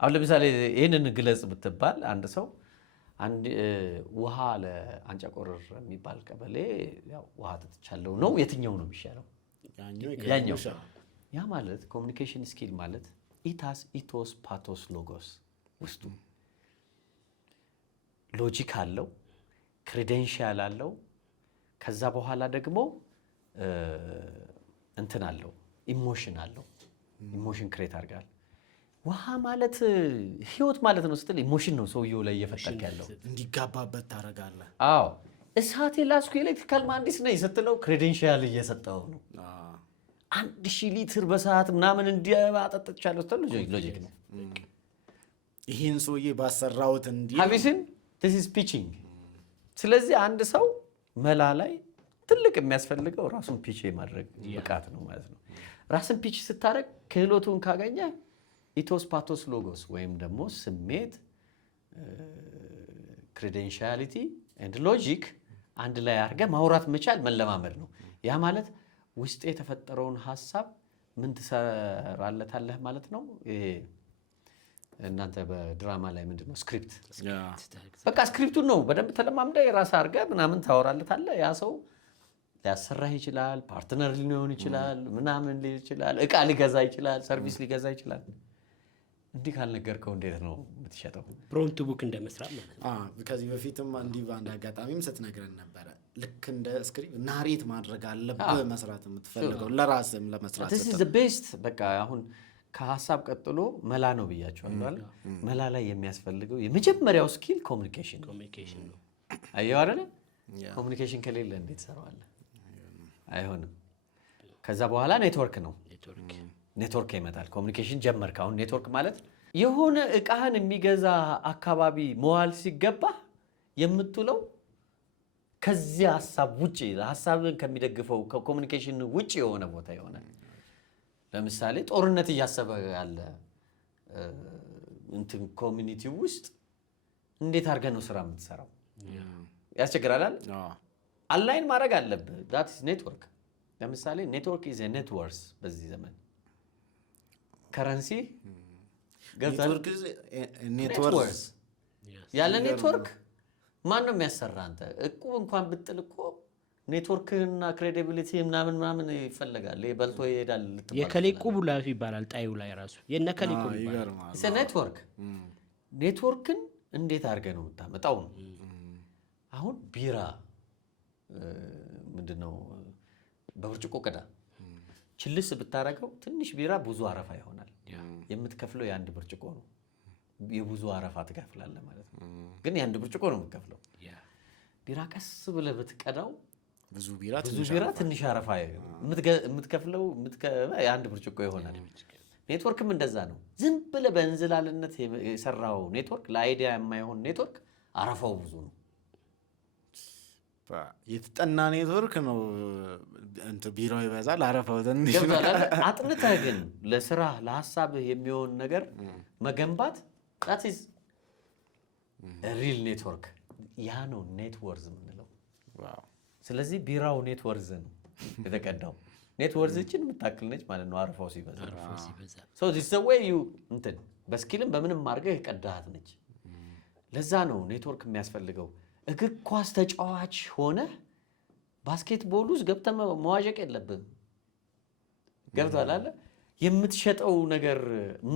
አሁን ለምሳሌ ይሄንን ግለጽ ብትባል አንድ ሰው አንድ ውሃ ለአንጨቆረር የሚባል ቀበሌ ያው ውሃ ተጥቻለሁ ነው የትኛው ነው የሚሻለው ያኛው ያ ማለት ኮሙኒኬሽን ስኪል ማለት ኢታስ ኢቶስ ፓቶስ ሎጎስ ውስጡ ሎጂክ አለው ክሬዴንሻል አለው ከዛ በኋላ ደግሞ እንትን አለው ኢሞሽን አለው ኢሞሽን ክሬት አድርጋል ውሃ ማለት ህይወት ማለት ነው ስትል ኢሞሽን ነው ሰውየው ላይ እየፈጠርክ ያለው እንዲጋባበት ታደርጋለህ አዎ እሳት የላስኩ ኤሌክትሪካል መሐንዲስ ነኝ ስትለው ክሬዴንሻል እየሰጠው ነው 1000 ሊትር በሰዓት ምናምን እንዲያጠጥቻለሁ ስትል ሎጂክ ነው ይሄን ሰውዬ ባሰራውት እንዲ ሀቢስን this is pitching ስለዚህ አንድ ሰው መላ ላይ ትልቅ የሚያስፈልገው ራሱን ፒች ማድረግ ብቃት ነው ማለት ነው ራስን ፒች ስታረግ ክህሎቱን ካገኘ ኢቶስ ፓቶስ ሎጎስ ወይም ደግሞ ስሜት ክሬዴንሻሊቲ ኤንድ ሎጂክ አንድ ላይ አድርገ ማውራት መቻል መለማመድ ነው ያ ማለት ውስጥ የተፈጠረውን ሐሳብ ምን ትሰራለታለህ ማለት ነው ይሄ እናንተ በድራማ ላይ ምንድነው ስክሪፕት በቃ ስክሪፕቱን ነው በደንብ ተለማምደ የራስ አድርገ ምናምን ታወራለታለህ ያ ሰው ሊያሰራህ ይችላል ፓርትነር ሊሆን ይችላል ምናምን ሊል ይችላል እቃ ሊገዛ ይችላል ሰርቪስ ሊገዛ ይችላል እንዲህ ካልነገርከው እንዴት ነው የምትሸጠው ፕሮምፕት ቡክ እንደመስራት ማለት ነው ከዚህ በፊትም እንዲህ በአንድ አጋጣሚም ስትነግረን ነበረ ልክ እንደ ስክሪፕት ናሬት ማድረግ አለብህ መስራት የምትፈልገው ለራስም ለመስራት this is the best በቃ አሁን ከሐሳብ ቀጥሎ መላ ነው ብያቸዋለሁ አይደል መላ ላይ የሚያስፈልገው የመጀመሪያው ስኪል ኮሙኒኬሽን ነው አየው አይደል ኮሙኒኬሽን ከሌለ እንዴት ሰራዋለህ አይሆንም ከዛ በኋላ ኔትወርክ ነው ኔትወርክ ይመጣል ኮሙኒኬሽን ጀመርክ አሁን ኔትወርክ ማለት የሆነ እቃህን የሚገዛ አካባቢ መዋል ሲገባ የምትለው ከዚያ ሐሳብ ውጪ ሐሳብን ከሚደግፈው ከኮሙኒኬሽን ውጪ የሆነ ቦታ ይሆናል ለምሳሌ ጦርነት እያሰበ ያለ እንትን ኮሚኒቲ ውስጥ እንዴት አድርገህ ነው ስራ የምትሰራው ያስቸግራል አይደል አላይን ማድረግ አለብህ that is network ለምሳሌ ኔትወርክ is a networks በዚህ ዘመን ከረንሲ ኔትወርክስ ያለ ኔትወርክ ማን ነው የሚያሰራ አንተ እቁብ እንኳን ብጥል እኮ ኔትወርክና ክሬዲቢሊቲ ምናምን ይፈልጋል በልቶ ይሄዳል የከሌ ቁቡላ ይባላል ጣዩ ላይ ራሱ የነከሌ ቁቡላ እሱ ኔትወርክ ኔትወርክን እንዴት አድርገህ ነው የምታመጣው ነው አሁን ቢራ ምንድነው በብርጭቆ ቀዳ ችልስ ብታረገው ትንሽ ቢራ ብዙ አረፋ ይሆናል የምትከፍለው የአንድ ብርጭቆ ነው የብዙ አረፋ ትከፍላለህ ማለት ነው ግን የአንድ ብርጭቆ ነው የምትከፍለው ቢራ ቀስ ብለህ ብትቀዳው ብዙ ቢራ ትንሽ አረፋ የምትከፍለው የአንድ ብርጭቆ ይሆናል ኔትወርክም እንደዛ ነው ዝም ብለህ በእንዝላልነት የሰራው ኔትወርክ ለአይዲያ የማይሆን ኔትወርክ አረፋው ብዙ ነው የተጠና ኔትወርክ ነው እንት ቢራው ይበዛል አረፋው ትንሽ አጥንተህ ግን ለስራ ለሐሳብህ የሚሆን ነገር መገንባት that is a real network ያ ነው ኔትወርዝ የምንለው ስለዚህ ቢራው ኔትወርዝ ነው የተቀዳው ኔትወርዝ እችን የምታክል ነች ማለት ነው አረፋው ሲበዛ so this is the way you እንትን በስኪልም በምንም አድርገህ የቀዳሃት ነች ለዛ ነው ኔትወርክ የሚያስፈልገው እግር ኳስ ተጫዋች ሆነ ባስኬትቦል ውስጥ ገብተህ መዋዠቅ የለብህም ገብቶሃል አይደል የምትሸጠው ነገር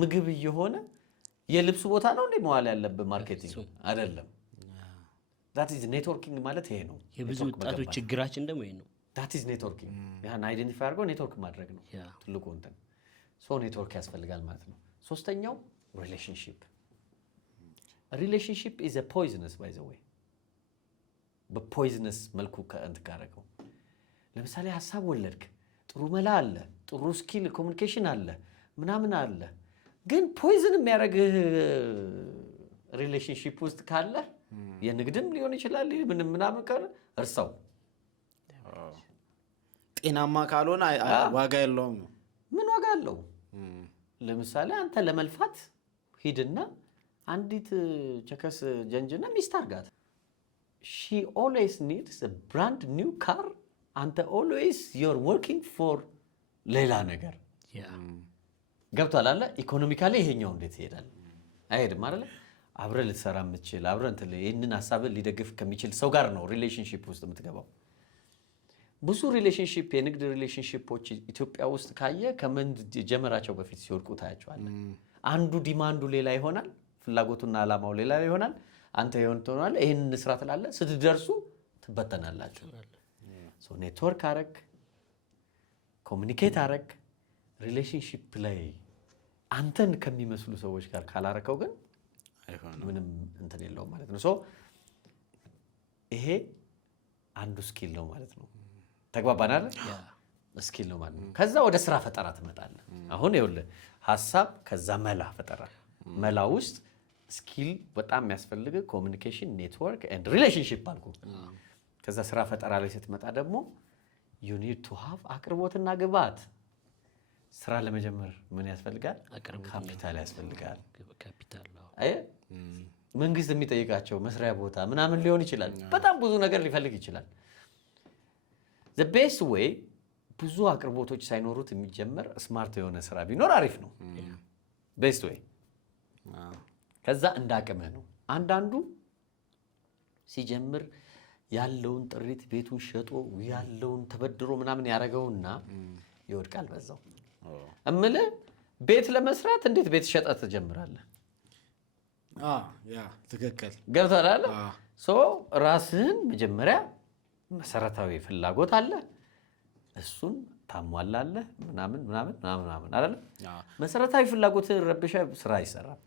ምግብ እየሆነ የልብስ ቦታ ነው እንዴ መዋል ያለብህ ማርኬቲንግ አይደለም that is networking ማለት ይሄ ነው የብዙ ወጣቶች ችግራችን ደግሞ ይሄ ነው that is networking ያን አይደንቲፋይ አድርጎ ኔትወርክ ማድረግ ነው ትልቁ እንትን ሶ ኔትወርክ ያስፈልጋል ማለት ነው ሶስተኛው relationship is a poisonous by the way በፖይዝነስ መልኩ ከእንት ካረገው ለምሳሌ ሐሳብ ወለድክ ጥሩ መላ አለ ጥሩ ስኪል ኮሙኒኬሽን አለ ምናምን አለ ግን ፖይዝን የሚያረግህ ሪሌሽንሺፕ ውስጥ ካለ የንግድም ሊሆን ይችላል ምናምን ካለ እርሳው ጤናማ ካልሆነ ዋጋ የለውም ምን ዋጋ አለው ለምሳሌ አንተ ለመልፋት ሂድና አንዲት ቸከስ ጀንጅና ሚስት አርጋት she always needs a brand new car and always you're working for ሌላ ነገር ገብቷል አለ ኢኮኖሚካሊ ይሄኛው እንዴት ይሄዳል አይሄድም አይደል አብረህ ልትሰራ የምትችል አብረህ እንትን ይሄንን ሐሳብን ሊደግፍ ከሚችል ሰው ጋር ነው ሪሌሽንሺፕ ውስጥ የምትገባው ብዙ ሪሌሽንሺፕ የንግድ ሪሌሽንሺፖች ኢትዮጵያ ውስጥ ካየ ከምን ጀመራቸው በፊት ሲወድቁ ታያቸዋለህ አንዱ ዲማንዱ ሌላ ይሆናል ፍላጎቱና አላማው ሌላ ይሆናል አንተ ይሆን ትሆናለህ ይሄን ስራ ትላለህ ስትደርሱ ትበተናላችሁ ሶ ኔትወርክ አረክ ኮሙኒኬት አረክ ሪሌሽንሺፕ ላይ አንተን ከሚመስሉ ሰዎች ጋር ካላረከው ግን ምንም እንትን የለውም ማለት ነው ሶ ይሄ አንዱ ስኪል ነው ማለት ነው ተግባባን አይደል ስኪል ነው ማለት ነው ከዛ ወደ ስራ ፈጠራ ትመጣለህ አሁን ይኸውልህ ሐሳብ ከዛ መላ ፈጠራ መላ ውስጥ ስኪል በጣም የሚያስፈልግ ኮሙኒኬሽን ኔትወርክ ኤንድ ሪሌሽንሺፕ አልኩ ከዛ ስራ ፈጠራ ላይ ስትመጣ ደግሞ you need to have አቅርቦትና ግብአት ስራ ለመጀመር ምን ያስፈልጋል ካፒታል ያስፈልጋል ካፒታል አይ መንግስት የሚጠይቃቸው መስሪያ ቦታ ምናምን ሊሆን ይችላል በጣም ብዙ ነገር ሊፈልግ ይችላል the best way ብዙ አቅርቦቶች ሳይኖሩት የሚጀመር ስማርት የሆነ ስራ ቢኖር አሪፍ ነው best way ከዛ እንዳቅመህ ነው አንዳንዱ ሲጀምር ያለውን ጥሪት ቤቱን ሸጦ ያለውን ተበድሮ ምናምን ያረጋውና ይወድቃል በዛው እምለ ቤት ለመስራት እንዴት ቤት ሸጣ ተጀምራለህ ያ ትክክል ገብቷል አይደል ሶ ራስህን መጀመሪያ መሰረታዊ ፍላጎት አለ እሱን ታሟላለህ ምናምን አይደል መሰረታዊ ፍላጎትን ረብሻ ስራ ይሰራል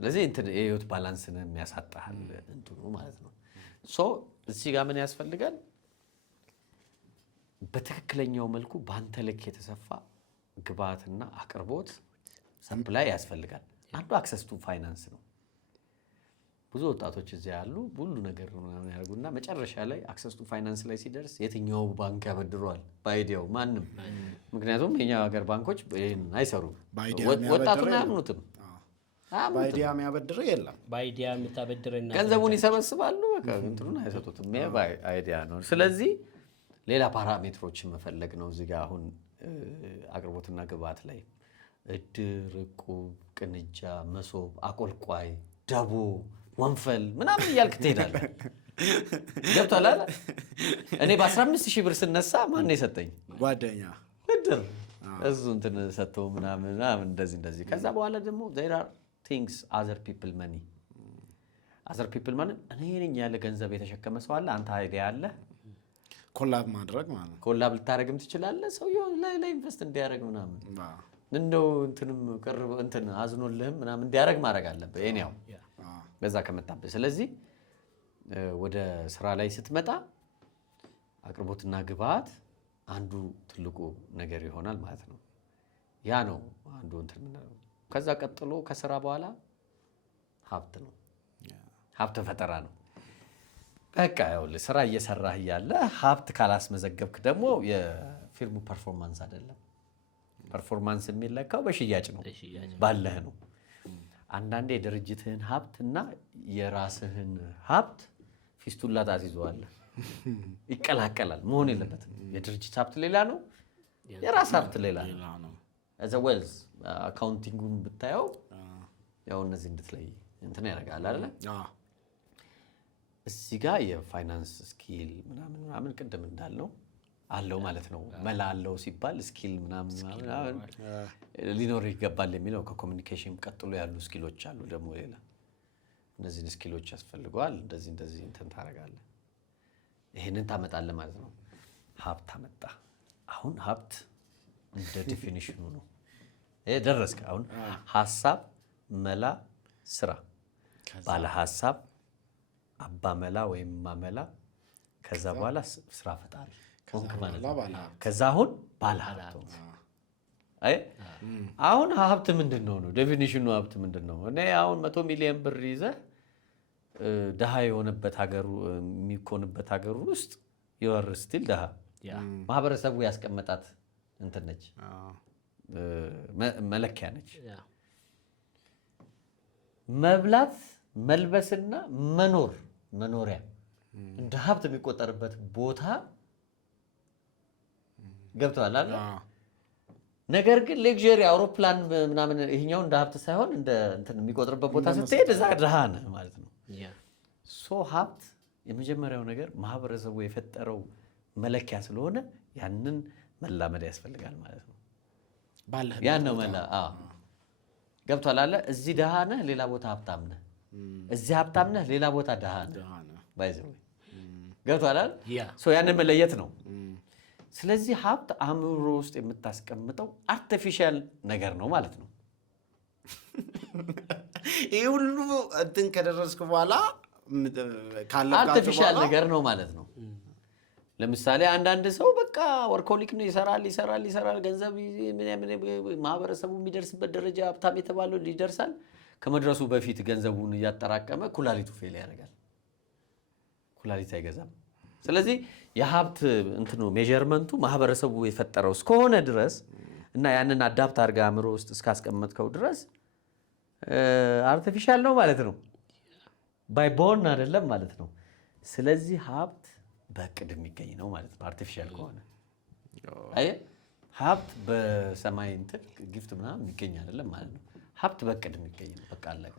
ስለዚህ እንትን የህይወት ባላንስን የሚያሳጣሃል እንትኑ ማለት ነው ሶ እዚህ ጋር ምን ያስፈልጋል በትክክለኛው መልኩ ባንተ ልክ የተሰፋ ግብአትና አቅርቦት ሰፕላይ ያስፈልጋል አንዱ አክሰስ ቱ ፋይናንስ ነው ብዙ ወጣቶች እዚህ ያሉ ሁሉ ነገር ምናምን ያደርጉና መጨረሻ ላይ አክሰስ ቱ ፋይናንስ ላይ ሲደርስ የትኛው ባንክ ያበድሯል ባይዲያው ማንም ምክንያቱም የኛ ሀገር ባንኮች ይሄን አይሰሩም ወጣቱን አያምኑትም ባይዲያ የሚያበድረው የለም ባይዲያ የምታበድረና ገንዘቡን ይሰበስባሉ በቃ እንትሩን አይሰጡትም አይዲያ ነው ስለዚህ ሌላ ፓራሜትሮችን መፈለግ ነው እዚህ ጋር አሁን አቅርቦትና ግብአት ላይ እድር ዕቁብ ቅንጃ መሶብ አቆልቋይ ዳቦ ወንፈል ምናምን እያልክ ትሄዳለህ ገብቷል አይደል እኔ በ15000 ብር ስነሳ ማን ነው የሰጠኝ ጓደኛ እድር እሱ እንትን ሰጥተው ምናምን እንደዚህ ከዛ በኋላ ደግሞ there are things other people money እኔ ነኝ ያለ ገንዘብ የተሸከመ ሰው አለ አንተ አይዲያ አለ ኮላብ ማድረግ ማለት ኮላብ ልታረግም ትችላለህ ሰውየው ላይ ኢንቨስት እንዲያረግ ምናምን እንደው እንትንም ቅርብ እንትን አዝኖልህም ምናምን እንዲያረግ ማድረግ አለበት የኔው በዛ ከመጣበት ስለዚህ ወደ ስራ ላይ ስትመጣ አቅርቦትና ግብአት አንዱ ትልቁ ነገር ይሆናል ማለት ነው ያ ነው አንዱ እንትን ነው ከዛ ቀጥሎ ከስራ በኋላ ሀብት ነው ሀብት ፈጠራ ነው በቃ ያውል ስራ እየሰራህ ያለ ሀብት ካላስመዘገብክ ደግሞ የፊርሙ ፐርፎርማንስ አይደለም ፐርፎርማንስ የሚለካው በሽያጭ ነው ባለህ ነው አንዳንዴ የድርጅትህን ሀብትና የራስህን ሀብት ፊስቱላ ታስይዘዋለህ ይቀላቀላል መሆን የለበትም የድርጅት ሀብት ሌላ ነው የራስ ሀብት ሌላ ነው as a wealth አካውንቲንጉን ብታየው ያው እነዚህ እንድትለይ እንትን ያደርጋል አይደል እዚህ ጋር የፋይናንስ ስኪል ምናምን ቅድም እንዳልነው አለው ማለት ነው መላ አለው ሲባል ስኪል ምናምን ሊኖር ይገባል የሚለው ከኮሙኒኬሽን ቀጥሎ ያሉ ስኪሎች አሉ ደግሞ ሌላ እነዚህን ስኪሎች ያስፈልገዋል እንደዚህ እንትን ታደርጋለህ ይሄንን ታመጣለህ ማለት ነው ሀብት አመጣ አሁን ሀብት እንደ ዲፊኒሽኑ ነው ደረስክ አሁን ሐሳብ መላ ስራ ባለ ሐሳብ አባ መላ ወይም ማመላ ከዛ በኋላ ስራ ፈጣሪ ከዛ አሁን ባለ ሀብት አይ አሁን ሀብት ምንድነው ነው ዴፊኒሽኑ ሀብት ምንድነው እኔ አሁን 100 ሚሊዮን ብር ይዘህ ደሃ የሆነበት ሀገሩ የሚኮንበት ሀገሩ ውስጥ ይወር ስቲል ደሃ ማህበረሰቡ ያስቀመጣት እንትን ነች መለኪያ ነች መብላት መልበስና መኖሪያ እንደ ሀብት የሚቆጠርበት ቦታ ገብቷል አይደል ነገር ግን ሌክዠሪ አውሮፕላን ምናምን ይሄኛው እንደ ሀብት ሳይሆን እንደ እንትን የሚቆጥርበት ቦታ ስትሄድ እዛ ድሃ ነህ ማለት ነው። ሶ ሀብት የመጀመሪያው ነገር ማህበረሰቡ የፈጠረው መለኪያ ስለሆነ ያንን መላመድ ያስፈልጋል ማለት ነው። ያን ነው ገብቷል አለ። እዚህ ድሃ ነህ፣ ሌላ ቦታ ሀብታም ነህ። እዚህ ሀብታም ነህ፣ ሌላ ቦታ ድሃ ነህ። ባይዘው ገብቷል አይደል? ያንን መለየት ነው። ስለዚህ ሀብት አእምሮ ውስጥ የምታስቀምጠው አርቲፊሻል ነገር ነው ማለት ነው። ይህ ሁሉ እንትን ከደረስክ በኋላ አርቲፊሻል ነገር ነው ማለት ነው። ለምሳሌ አንዳንድ ሰው በቃ ወርኮሊክ ነው፣ ይሰራል፣ ገንዘብ ማህበረሰቡ የሚደርስበት ደረጃ ሀብታም የተባለው ይደርሳል። ከመድረሱ በፊት ገንዘቡን እያጠራቀመ ኩላሊቱ ፌል ያደርጋል። ኩላሊት አይገዛም። ስለዚህ የሀብት እንትኑ ሜዠርመንቱ ማህበረሰቡ የፈጠረው እስከሆነ ድረስ እና ያንን አዳፕት አድርገህ አእምሮ ውስጥ እስካስቀመጥከው ድረስ አርቲፊሻል ነው ማለት ነው። ባይ ቦርን አይደለም ማለት ነው። ስለዚህ ሀብት በእቅድ የሚገኝ ነው ማለት ነው። አርቲፊሻል ከሆነ አየህ፣ ሀብት በሰማይ እንትን ጊፍት ምናምን የሚገኝ አይደለም ማለት ነው። ሀብት በእቅድ የሚገኝ ነው። በቃ አለቀ።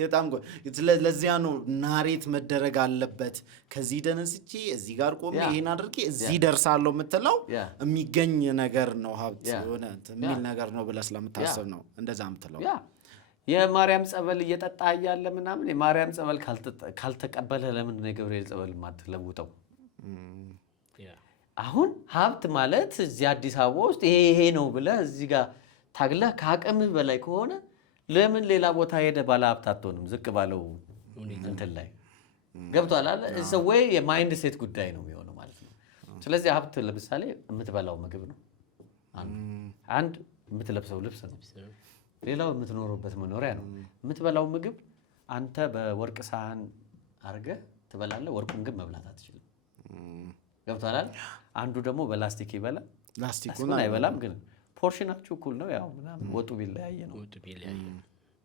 በጣም ለዚያ ነው ናሬት መደረግ አለበት። ከዚህ ደነስቼ እዚህ ጋር ቆሜ ይሄን አድርጌ እዚህ ደርሳለሁ የምትለው የሚገኝ ነገር ነው። ሀብት ሆነ የሚል ነገር ነው ብለህ ስለምታስብ ነው እንደዛ የምትለው። የማርያም ጸበል እየጠጣ እያለ ምናምን የማርያም ጸበል ካልተቀበለ ለምንድን ነው የገብርኤል ጸበል የማትለውጠው? አሁን ሀብት ማለት እዚህ አዲስ አበባ ውስጥ ይሄ ነው ብለህ እዚህ ጋር ታግለህ ከአቅምህ በላይ ከሆነ ለምን ሌላ ቦታ ሄደ ባለ ሀብት አትሆንም? ዝቅ ባለው እንትን ላይ ገብቷል አለ። እዛ ወይ የማይንድ ሴት ጉዳይ ነው የሚሆነው ማለት ነው። ስለዚህ ሀብት ለምሳሌ የምትበላው ምግብ ነው፣ አንድ የምትለብሰው ልብስ ነው፣ ሌላው የምትኖርበት መኖሪያ ነው። የምትበላው ምግብ አንተ በወርቅ ሳህን አድርገህ ትበላለህ፣ ወርቁን ግን መብላት አትችልም። ገብቷል አይደል? አንዱ ደግሞ በላስቲክ ይበላል፣ ላስቲኩን አይበላም፣ ግን ፖርሽናችሁ እኩል ነው። ያው ምናምን ወጡ ቢለያየ ነው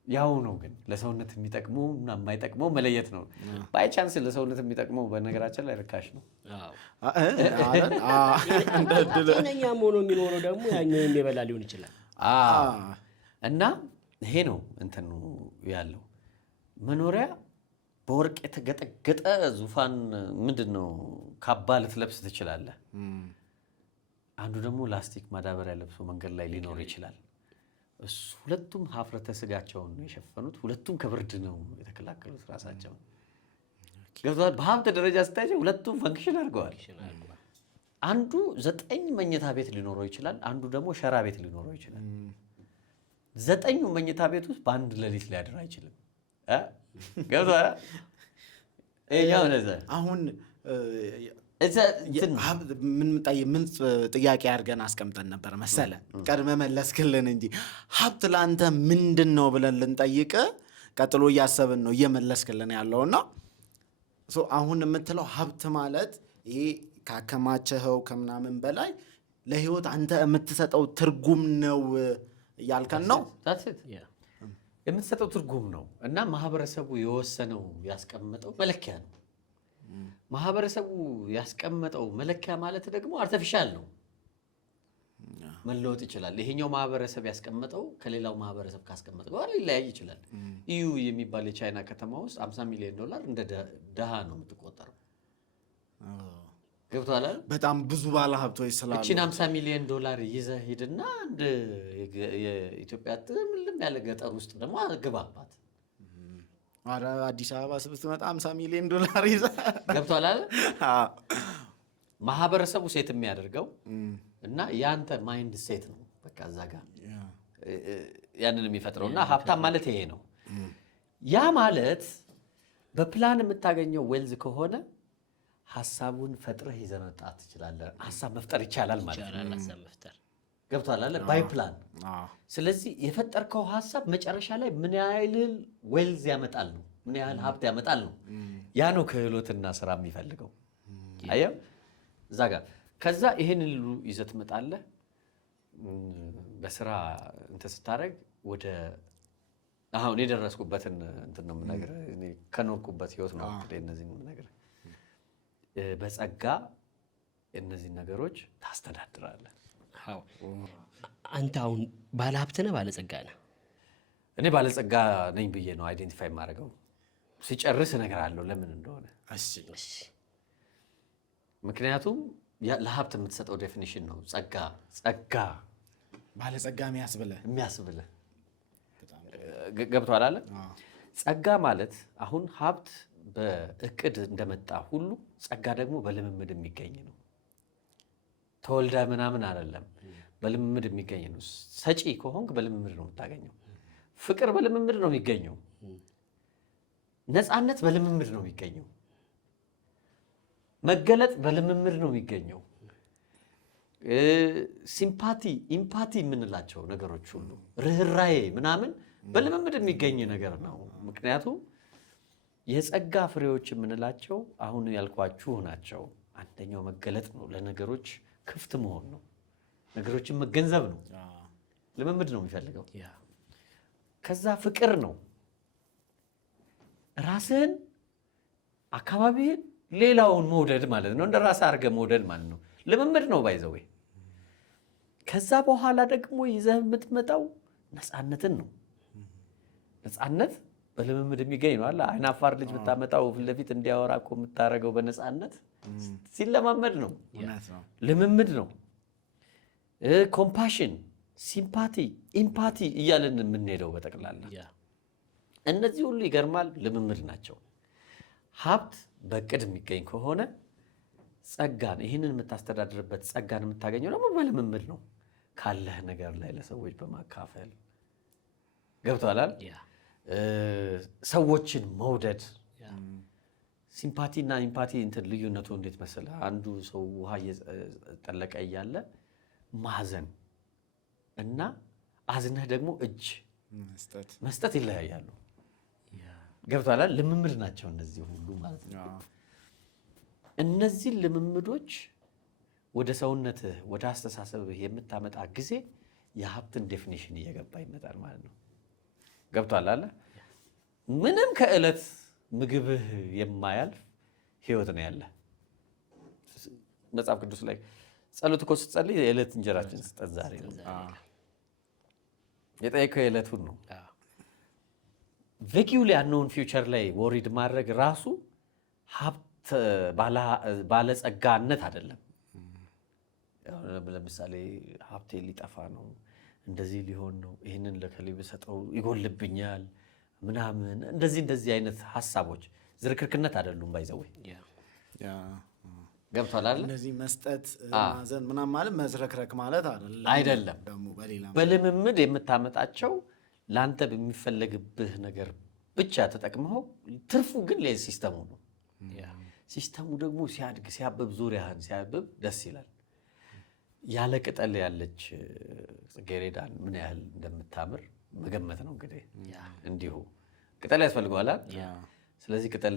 ያው ነው። ግን ለሰውነት የሚጠቅመው እና የማይጠቅመው መለየት ነው። ባይ ቻንስ ለሰውነት የሚጠቅመው በነገራችን ላይ ርካሽ ነው። ጤነኛም ሆኖ የሚኖረው ደግሞ ያኛው የሚበላ ሊሆን ይችላል። እና ይሄ ነው እንትኑ ያለው መኖሪያ በወርቅ የተገጠገጠ ዙፋን ምንድን ነው ካባ ልትለብስ ትችላለህ። አንዱ ደግሞ ላስቲክ ማዳበሪያ ለብሶ መንገድ ላይ ሊኖር ይችላል። እሱ ሁለቱም ሀፍረተ ስጋቸውን ነው የሸፈኑት። ሁለቱም ከብርድ ነው የተከላከሉት ራሳቸውን። ገብቶሃል? በሀብት ደረጃ ስታያቸው ሁለቱም ፈንክሽን አድርገዋል። አንዱ 9 መኝታ ቤት ሊኖረው ይችላል፣ አንዱ ደግሞ ሸራ ቤት ሊኖረው ይችላል። 9 መኝታ ቤት ውስጥ በአንድ ሌሊት ሊያድር አይችልም። ገብቶሃል? ይኸው ነዘ አሁን ምን ጥያቄ አድርገን አስቀምጠን ነበር መሰለ? ቀድመ መለስክልን እንጂ ሀብት ለአንተ ምንድን ነው ብለን ልንጠይቅ ቀጥሎ እያሰብን ነው እየመለስክልን ያለውና አሁን የምትለው ሀብት ማለት ይሄ ካከማቸኸው ከምናምን በላይ ለህይወት አንተ የምትሰጠው ትርጉም ነው እያልከን ነው። የምትሰጠው ትርጉም ነው እና ማህበረሰቡ የወሰነው ያስቀመጠው መለኪያ ነው። ማህበረሰቡ ያስቀመጠው መለኪያ ማለት ደግሞ አርቲፊሻል ነው፣ መለወጥ ይችላል። ይሄኛው ማህበረሰብ ያስቀመጠው ከሌላው ማህበረሰብ ካስቀመጠው ጋር ሊለያይ ይችላል። ኢዩ የሚባል የቻይና ከተማ ውስጥ $50 ሚሊዮን እንደ ደሃ ነው የምትቆጠረው። ገብቶሃል? በጣም ብዙ ባለ ሀብቶች ስላሉ እቺን $50 ሚሊዮን ይዘህ ሂድና አንድ የኢትዮጵያ ጥምልም ያለ ገጠር ውስጥ ደግሞ አገባባት። አረ አዲስ አበባ ስትመጣ $50 ሚሊዮን ይዘህ ገብቶሃል አይደል? ማህበረሰቡ ሴት የሚያደርገው እና ያንተ ማይንድ ሴት ነው በቃ እዛ ጋር ያንን የሚፈጥረውና ሀብታም ማለት ይሄ ነው። ያ ማለት በፕላን የምታገኘው ዌልዝ ከሆነ ሐሳቡን ፈጥረህ ይዘህ መጣት ትችላለህ። ሐሳብ መፍጠር ይቻላል ማለት ነው። ሐሳብ መፍጠር ገብቶሃል አይደል? ባይ ፕላን። ስለዚህ የፈጠርከው ሐሳብ መጨረሻ ላይ ምን ያህል ዌልዝ ያመጣል ነው፣ ምን ያህል ሀብት ያመጣል ነው። ያ ነው ክህሎትና ስራ የሚፈልገው። አየህ እዛ ጋር ከዛ ይሄን ሁሉ ይዘህ ትመጣለህ። በስራ እንትን ስታደርግ ወደ አሁን የደረስኩበትን እንትን ነው የምነግርህ። እኔ ከኖርኩበት ህይወት ነው እንግዲህ እነዚህ ነው የምነግርህ። በጸጋ እነዚህ ነገሮች ታስተዳድራለህ። አዎ አንተ አሁን ባለሀብት ነህ ባለጸጋ ነህ? እኔ ባለጸጋ ነኝ ብዬ ነው አይዴንቲፋይ የማደርገው። ሲጨርስ እነግርሃለሁ ለምን እንደሆነ። እሺ ምክንያቱም ለሀብት የምትሰጠው ዴፊኒሽን ነው ጸጋ ባለጸጋ የሚያስብልህ ገብቶሃል አለ። ጸጋ ማለት አሁን ሀብት በእቅድ እንደመጣ ሁሉ ጸጋ ደግሞ በልምምድ የሚገኝ ነው። ተወልደ ምናምን አይደለም፣ በልምምድ የሚገኝ ነው። ሰጪ ከሆንክ በልምምድ ነው የምታገኘው። ፍቅር በልምምድ ነው የሚገኘው። ነፃነት በልምምድ ነው የሚገኘው። መገለጥ በልምምድ ነው የሚገኘው። ሲምፓቲ፣ ኢምፓቲ የምንላቸው ነገሮች ሁሉ ርህራዬ ምናምን በልምምድ የሚገኝ ነገር ነው። ምክንያቱም የጸጋ ፍሬዎች የምንላቸው አሁን ያልኳችሁ ናቸው። አንደኛው መገለጥ ነው፣ ለነገሮች ክፍት መሆን ነው፣ ነገሮችን መገንዘብ ነው። ልምምድ ነው የሚፈልገው። ከዛ ፍቅር ነው፣ ራስህን፣ አካባቢህን፣ ሌላውን መውደድ ማለት ነው። እንደ ራስህ አድርገህ መውደድ ማለት ነው። ልምምድ ነው ባይዘዌ። ከዛ በኋላ ደግሞ ይዘህ የምትመጣው ነፃነትን ነው። ነፃነት በልምምድ የሚገኝ ነው አለ። አይናፋር ልጅ ብታመጣው ፊት ለፊት እንዲያወራ እኮ የምታደርገው በነፃነት ሲለማመድ ነው። ልምምድ ነው። ኮምፓሽን፣ ሲምፓቲ፣ ኢምፓቲ እያለን የምንሄደው በጠቅላላ እነዚህ ሁሉ ይገርማል፣ ልምምድ ናቸው። ሀብት በእቅድ የሚገኝ ከሆነ ጸጋን፣ ይህንን የምታስተዳድርበት ጸጋን የምታገኘው ደግሞ በልምምድ ነው። ካለህ ነገር ላይ ለሰዎች በማካፈል ገብቶሃል። ሰዎችን መውደድ። ሲምፓቲና ኢምፓቲ እንትን ልዩነቱ እንዴት መሰለህ? አንዱ ሰው ውሃ እየጠለቀ እያለ ማዘን እና አዝነህ ደግሞ እጅ መስጠት ይለያያሉ። ገብቶሃል። ልምምድ ናቸው እነዚህ ሁሉ ማለት ነው። እነዚህ ልምምዶች ወደ ሰውነትህ ወደ አስተሳሰብህ የምታመጣ ጊዜ የሀብትን ዴፊኒሽን እየገባ ይመጣል ማለት ነው። ገብቶሃል አለ። ምንም ከዕለት ምግብህ የማያልፍ ህይወት ነው ያለ። መጽሐፍ ቅዱስ ላይ ጸሎት እኮ ስትጸልይ የዕለት እንጀራችን ስጠን ዛሬ ነው የጠየቀው፣ የዕለቱን ነው። ቬኪውሊ ያነውን ፊውቸር ላይ ወሪድ ማድረግ ራሱ ሀብት ባለጸጋነት አይደለም። ለምሳሌ ሀብቴ ሊጠፋ ነው፣ እንደዚህ ሊሆን ነው፣ ይህንን ለከሌ ብሰጠው ይጎልብኛል ምናምን፣ እንደዚህ አይነት ሀሳቦች ዝርክርክነት አይደሉም። ባይዘወይ ገብቷል አይደል? እንደዚህ መስጠት ማዘን ምናምን ማለት መዝረክረክ ማለት አይደለም። በልምምድ የምታመጣቸው ለአንተ በሚፈለግብህ ነገር ብቻ ተጠቅመው፣ ትርፉ ግን ሲስተሙ ነው። ሲስተሙ ደግሞ ሲያድግ ሲያብብ፣ ዙሪያህን ሲያብብ ደስ ይላል። ያለ ቅጠል ያለች ጽጌረዳን ምን ያህል እንደምታምር መገመት ነው እንግዲህ። እንዲሁ ቅጠል ያስፈልገዋል። ስለዚህ ቅጠል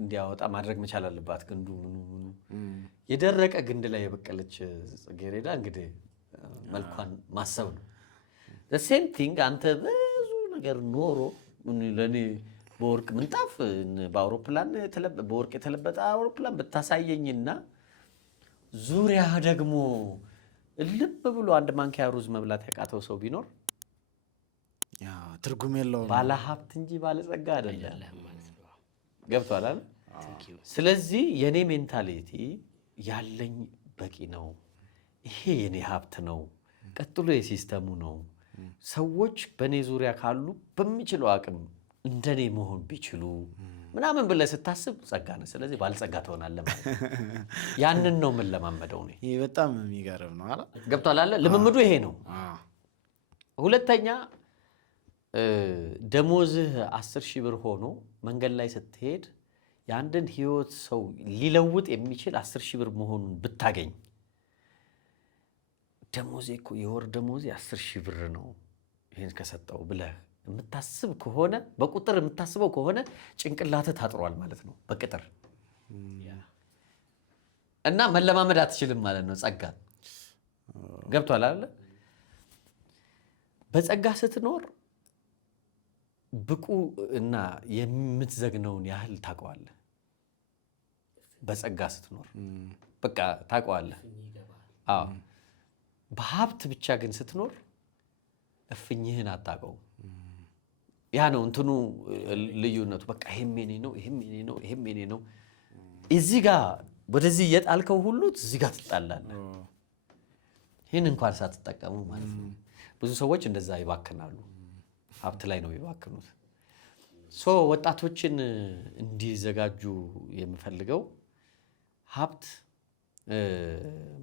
እንዲያወጣ ማድረግ መቻል አለባት። ግንዱ ምኑ የደረቀ ግንድ ላይ የበቀለች ጽጌረዳ እንግዲህ መልኳን ማሰብ ነው። ሴም ቲንግ አንተ ብዙ ነገር ኖሮ ለእኔ በወርቅ ምንጣፍ በወርቅ የተለበጠ አውሮፕላን ብታሳየኝና ዙሪያ ደግሞ ልብ ብሎ አንድ ማንኪያ ሩዝ መብላት ያቃተው ሰው ቢኖር ትርጉም የለውም። ባለ ሀብት እንጂ ባለጸጋ አይደለም። ገብቶሃል አይደል? ስለዚህ የኔ ሜንታሊቲ ያለኝ በቂ ነው፣ ይሄ የኔ ሀብት ነው፣ ቀጥሎ የሲስተሙ ነው። ሰዎች በእኔ ዙሪያ ካሉ በሚችለው አቅም እንደኔ መሆን ቢችሉ ምናምን ብለህ ስታስብ ጸጋ ነህ። ስለዚህ ባለጸጋ ትሆናለህ ማለት ነው። ያንን ነው የምንለማመደው። ይሄ በጣም የሚገርም ነው። ገብቶሃል አይደል? ልምምዱ ይሄ ነው። ሁለተኛ ደሞዝህ 10,000 ብር ሆኖ መንገድ ላይ ስትሄድ የአንድን ህይወት ሰው ሊለውጥ የሚችል 10,000 ብር መሆኑን ብታገኝ፣ ደሞዜ እኮ የወር ደሞዜ 10,000 ብር ነው ይህን ከሰጠው ብለህ የምታስብ ከሆነ፣ በቁጥር የምታስበው ከሆነ ጭንቅላትህ ታጥሯል ማለት ነው በቅጥር እና መለማመድ አትችልም ማለት ነው ጸጋ። ገብቶሃል አይደል? በጸጋ ስትኖር ብቁ እና የምትዘግነውን ያህል ታውቀዋለህ። በጸጋ ስትኖር በቃ ታውቀዋለህ። አዎ በሀብት ብቻ ግን ስትኖር እፍኝህን አታውቀውም። ያ ነው እንትኑ ልዩነቱ። በቃ ይሄም የኔ ነው፣ ይሄም የኔ ነው፣ ይሄም የኔ ነው። እዚህ ጋር ወደዚህ እየጣልከው ሁሉ እዚህ ጋር ትጣላለህ። ይህን እንኳን ሳትጠቀሙ ማለት ነው። ብዙ ሰዎች እንደዛ ይባክናሉ። ሀብት ላይ ነው ይባክኑት። ወጣቶችን እንዲዘጋጁ የምፈልገው ሀብት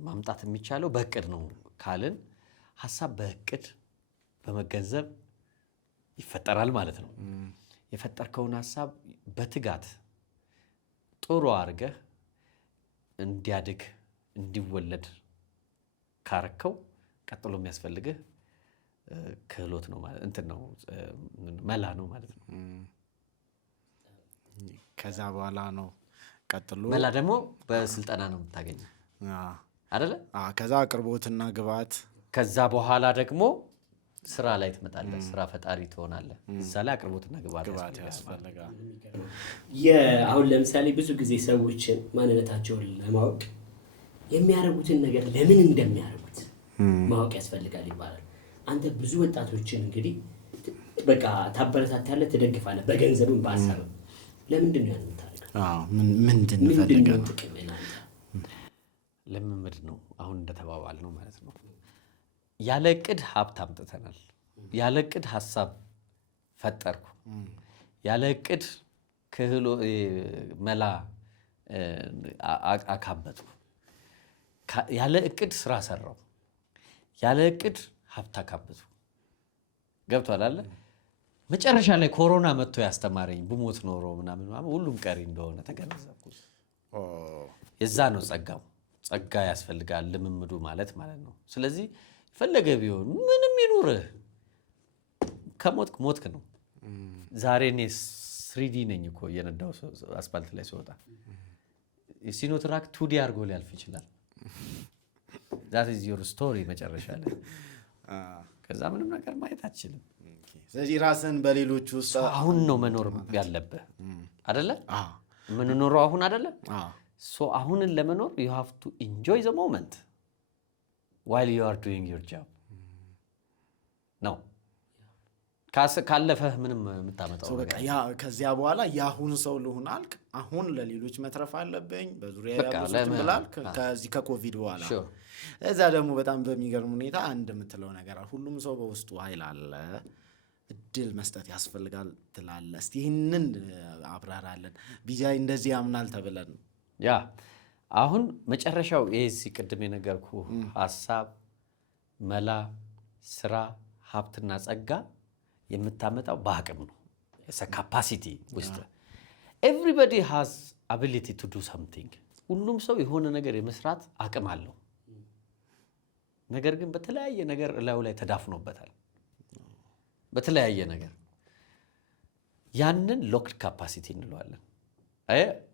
ማምጣት የሚቻለው በእቅድ ነው ካልን ሀሳብ በእቅድ በመገንዘብ ይፈጠራል ማለት ነው። የፈጠርከውን ሀሳብ በትጋት ጥሩ አድርገህ እንዲያድግ እንዲወለድ ካረከው ቀጥሎ የሚያስፈልግህ ክህሎት ነው ማለት እንትን ነው መላ ነው ማለት ነው። ከዛ በኋላ ነው ቀጥሎ መላ ደግሞ በስልጠና ነው የምታገኘው አይደለ? ከዛ አቅርቦትና ግብአት፣ ከዛ በኋላ ደግሞ ስራ ላይ ትመጣለህ። ስራ ፈጣሪ ትሆናለህ። እዛ ላይ አቅርቦትና ግብአት ያስፈልጋል። አሁን ለምሳሌ ብዙ ጊዜ ሰዎችን ማንነታቸውን ለማወቅ የሚያደርጉትን ነገር ለምን እንደሚያደርጉት ማወቅ ያስፈልጋል ይባላል። አንተ ብዙ ወጣቶችን እንግዲህ በቃ ታበረታታለህ፣ ትደግፋለህ፣ በገንዘብም በሀሳብም። ለምንድን ነው ያን የምታደርገው? ምንድን ነው ጥቅም? ልምምድ ነው። አሁን እንደተባባል ነው ማለት ነው። ያለ እቅድ ሀብት አምጥተናል። ያለ እቅድ ሀሳብ ፈጠርኩ። ያለ እቅድ መላ አካበትኩ። ያለ እቅድ ስራ ሰራው። ያለ እቅድ ሀብት አካበትኩ። ገብቷል አለ። መጨረሻ ላይ ኮሮና መጥቶ ያስተማረኝ ብሞት ኖሮ ምናምን ሁሉም ቀሪ እንደሆነ ተገነዘብኩ። የዛ ነው ጸጋው። ጸጋ ያስፈልጋል ልምምዱ ማለት ነው። ስለዚህ ፈለገ ቢሆን ምንም ይኑርህ ከሞትክ ሞትክ ነው። ዛሬ እኔ 3D ነኝ እኮ እየነዳው አስፓልት ላይ ሲወጣ ሲኖትራክ 2D አድርጎ ሊያልፍ ይችላል። that is your story መጨረሻ ላይ ከዛ ምንም ነገር ማየት አትችልም። ስለዚህ ራስን በሌሎች ውስጥ አሁን ነው መኖር ያለብህ አይደለ? የምንኖረው አሁን አይደለ? አሁንን ለመኖር you have to enjoy the moment while you are doing your job ነው። ካለፈህ ምንም የምታመጣው በቃ ከዚያ በኋላ የአሁን ሰው ልሁን አልክ። አሁን ለሌሎች መትረፍ አለብኝ በዙሪያ ያሉትን ብላል። ከዚህ ከኮቪድ በኋላ እዛ ደግሞ በጣም በሚገርም ሁኔታ አንድ የምትለው ነገር ሁሉም ሰው በውስጡ ኃይል አለ፣ እድል መስጠት ያስፈልጋል ትላለህ። እስቲ ይህንን አብራራለን። ቢጃይ እንደዚህ ያምናል ተብለን አሁን መጨረሻው ይሄ ቅድም የነገርኩ ሀሳብ፣ መላ፣ ስራ፣ ሀብትና ጸጋ የምታመጣው በአቅም ነው። ካፓሲቲ ውስጥ ኤቭሪባዲ ሃዝ አቢሊቲ ቱ ዱ ሰምቲንግ። ሁሉም ሰው የሆነ ነገር የመስራት አቅም አለው። ነገር ግን በተለያየ ነገር እላዩ ላይ ተዳፍኖበታል። በተለያየ ነገር ያንን ሎክድ ካፓሲቲ እንለዋለን።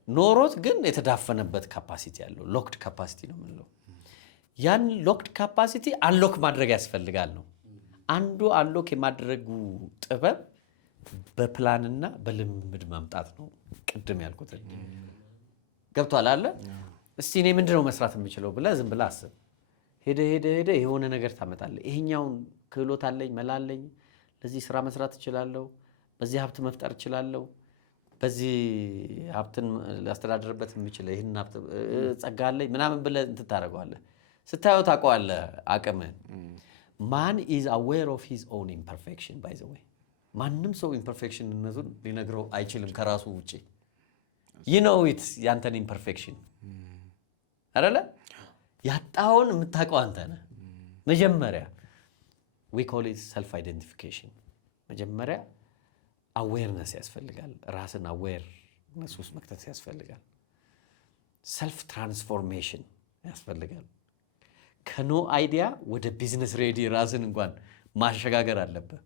ኖሮት ግን የተዳፈነበት ካፓሲቲ ያለው ሎክድ ካፓሲቲ ነው የምንለው። ያን ሎክድ ካፓሲቲ አንሎክ ማድረግ ያስፈልጋል ነው። አንዱ አንሎክ የማድረጉ ጥበብ በፕላንና በልምምድ ማምጣት ነው። ቅድም ያልኩት ገብቷል አለ። እስቲ እኔ ምንድነው መስራት የምችለው ብለህ ዝም ብለህ አስብ። ሄደ የሆነ ነገር ታመጣለህ። ይሄኛውን ክህሎት አለኝ፣ መላለኝ፣ ለዚህ ስራ መስራት እችላለሁ፣ በዚህ ሀብት መፍጠር እችላለሁ፣ በዚህ ሀብትን ላስተዳድርበት የምችለው ይህን ሀብት ጸጋ አለኝ ምናምን ብለህ እንትን ታደርገዋለህ። ስታየው ታውቀዋለህ አቅምህን። ማን ኢዝ አዌር ኦፍ ሂዝ ኦውን ኢምፐርፌክሽን ባይ ዘ ዌይ። ማንም ሰው ኢምፐርፌክሽንነቱን ሊነግረው አይችልም ከራሱ ውጭ። ይነውት ያንተን ኢምፐርፌክሽን አይደለ? ያጣውን የምታውቀው አንተ ነህ። መጀመሪያ ዊ ኮል ኢት ሰልፍ አይደንቲፊኬሽን። መጀመሪያ አዌርነስ ያስፈልጋል። ራስን አዌርነስ ውስጥ መክተት ያስፈልጋል። ሰልፍ ትራንስፎርሜሽን ያስፈልጋል። ከኖ አይዲያ ወደ ቢዝነስ ሬዲ ራስን እንኳን ማሸጋገር አለበት።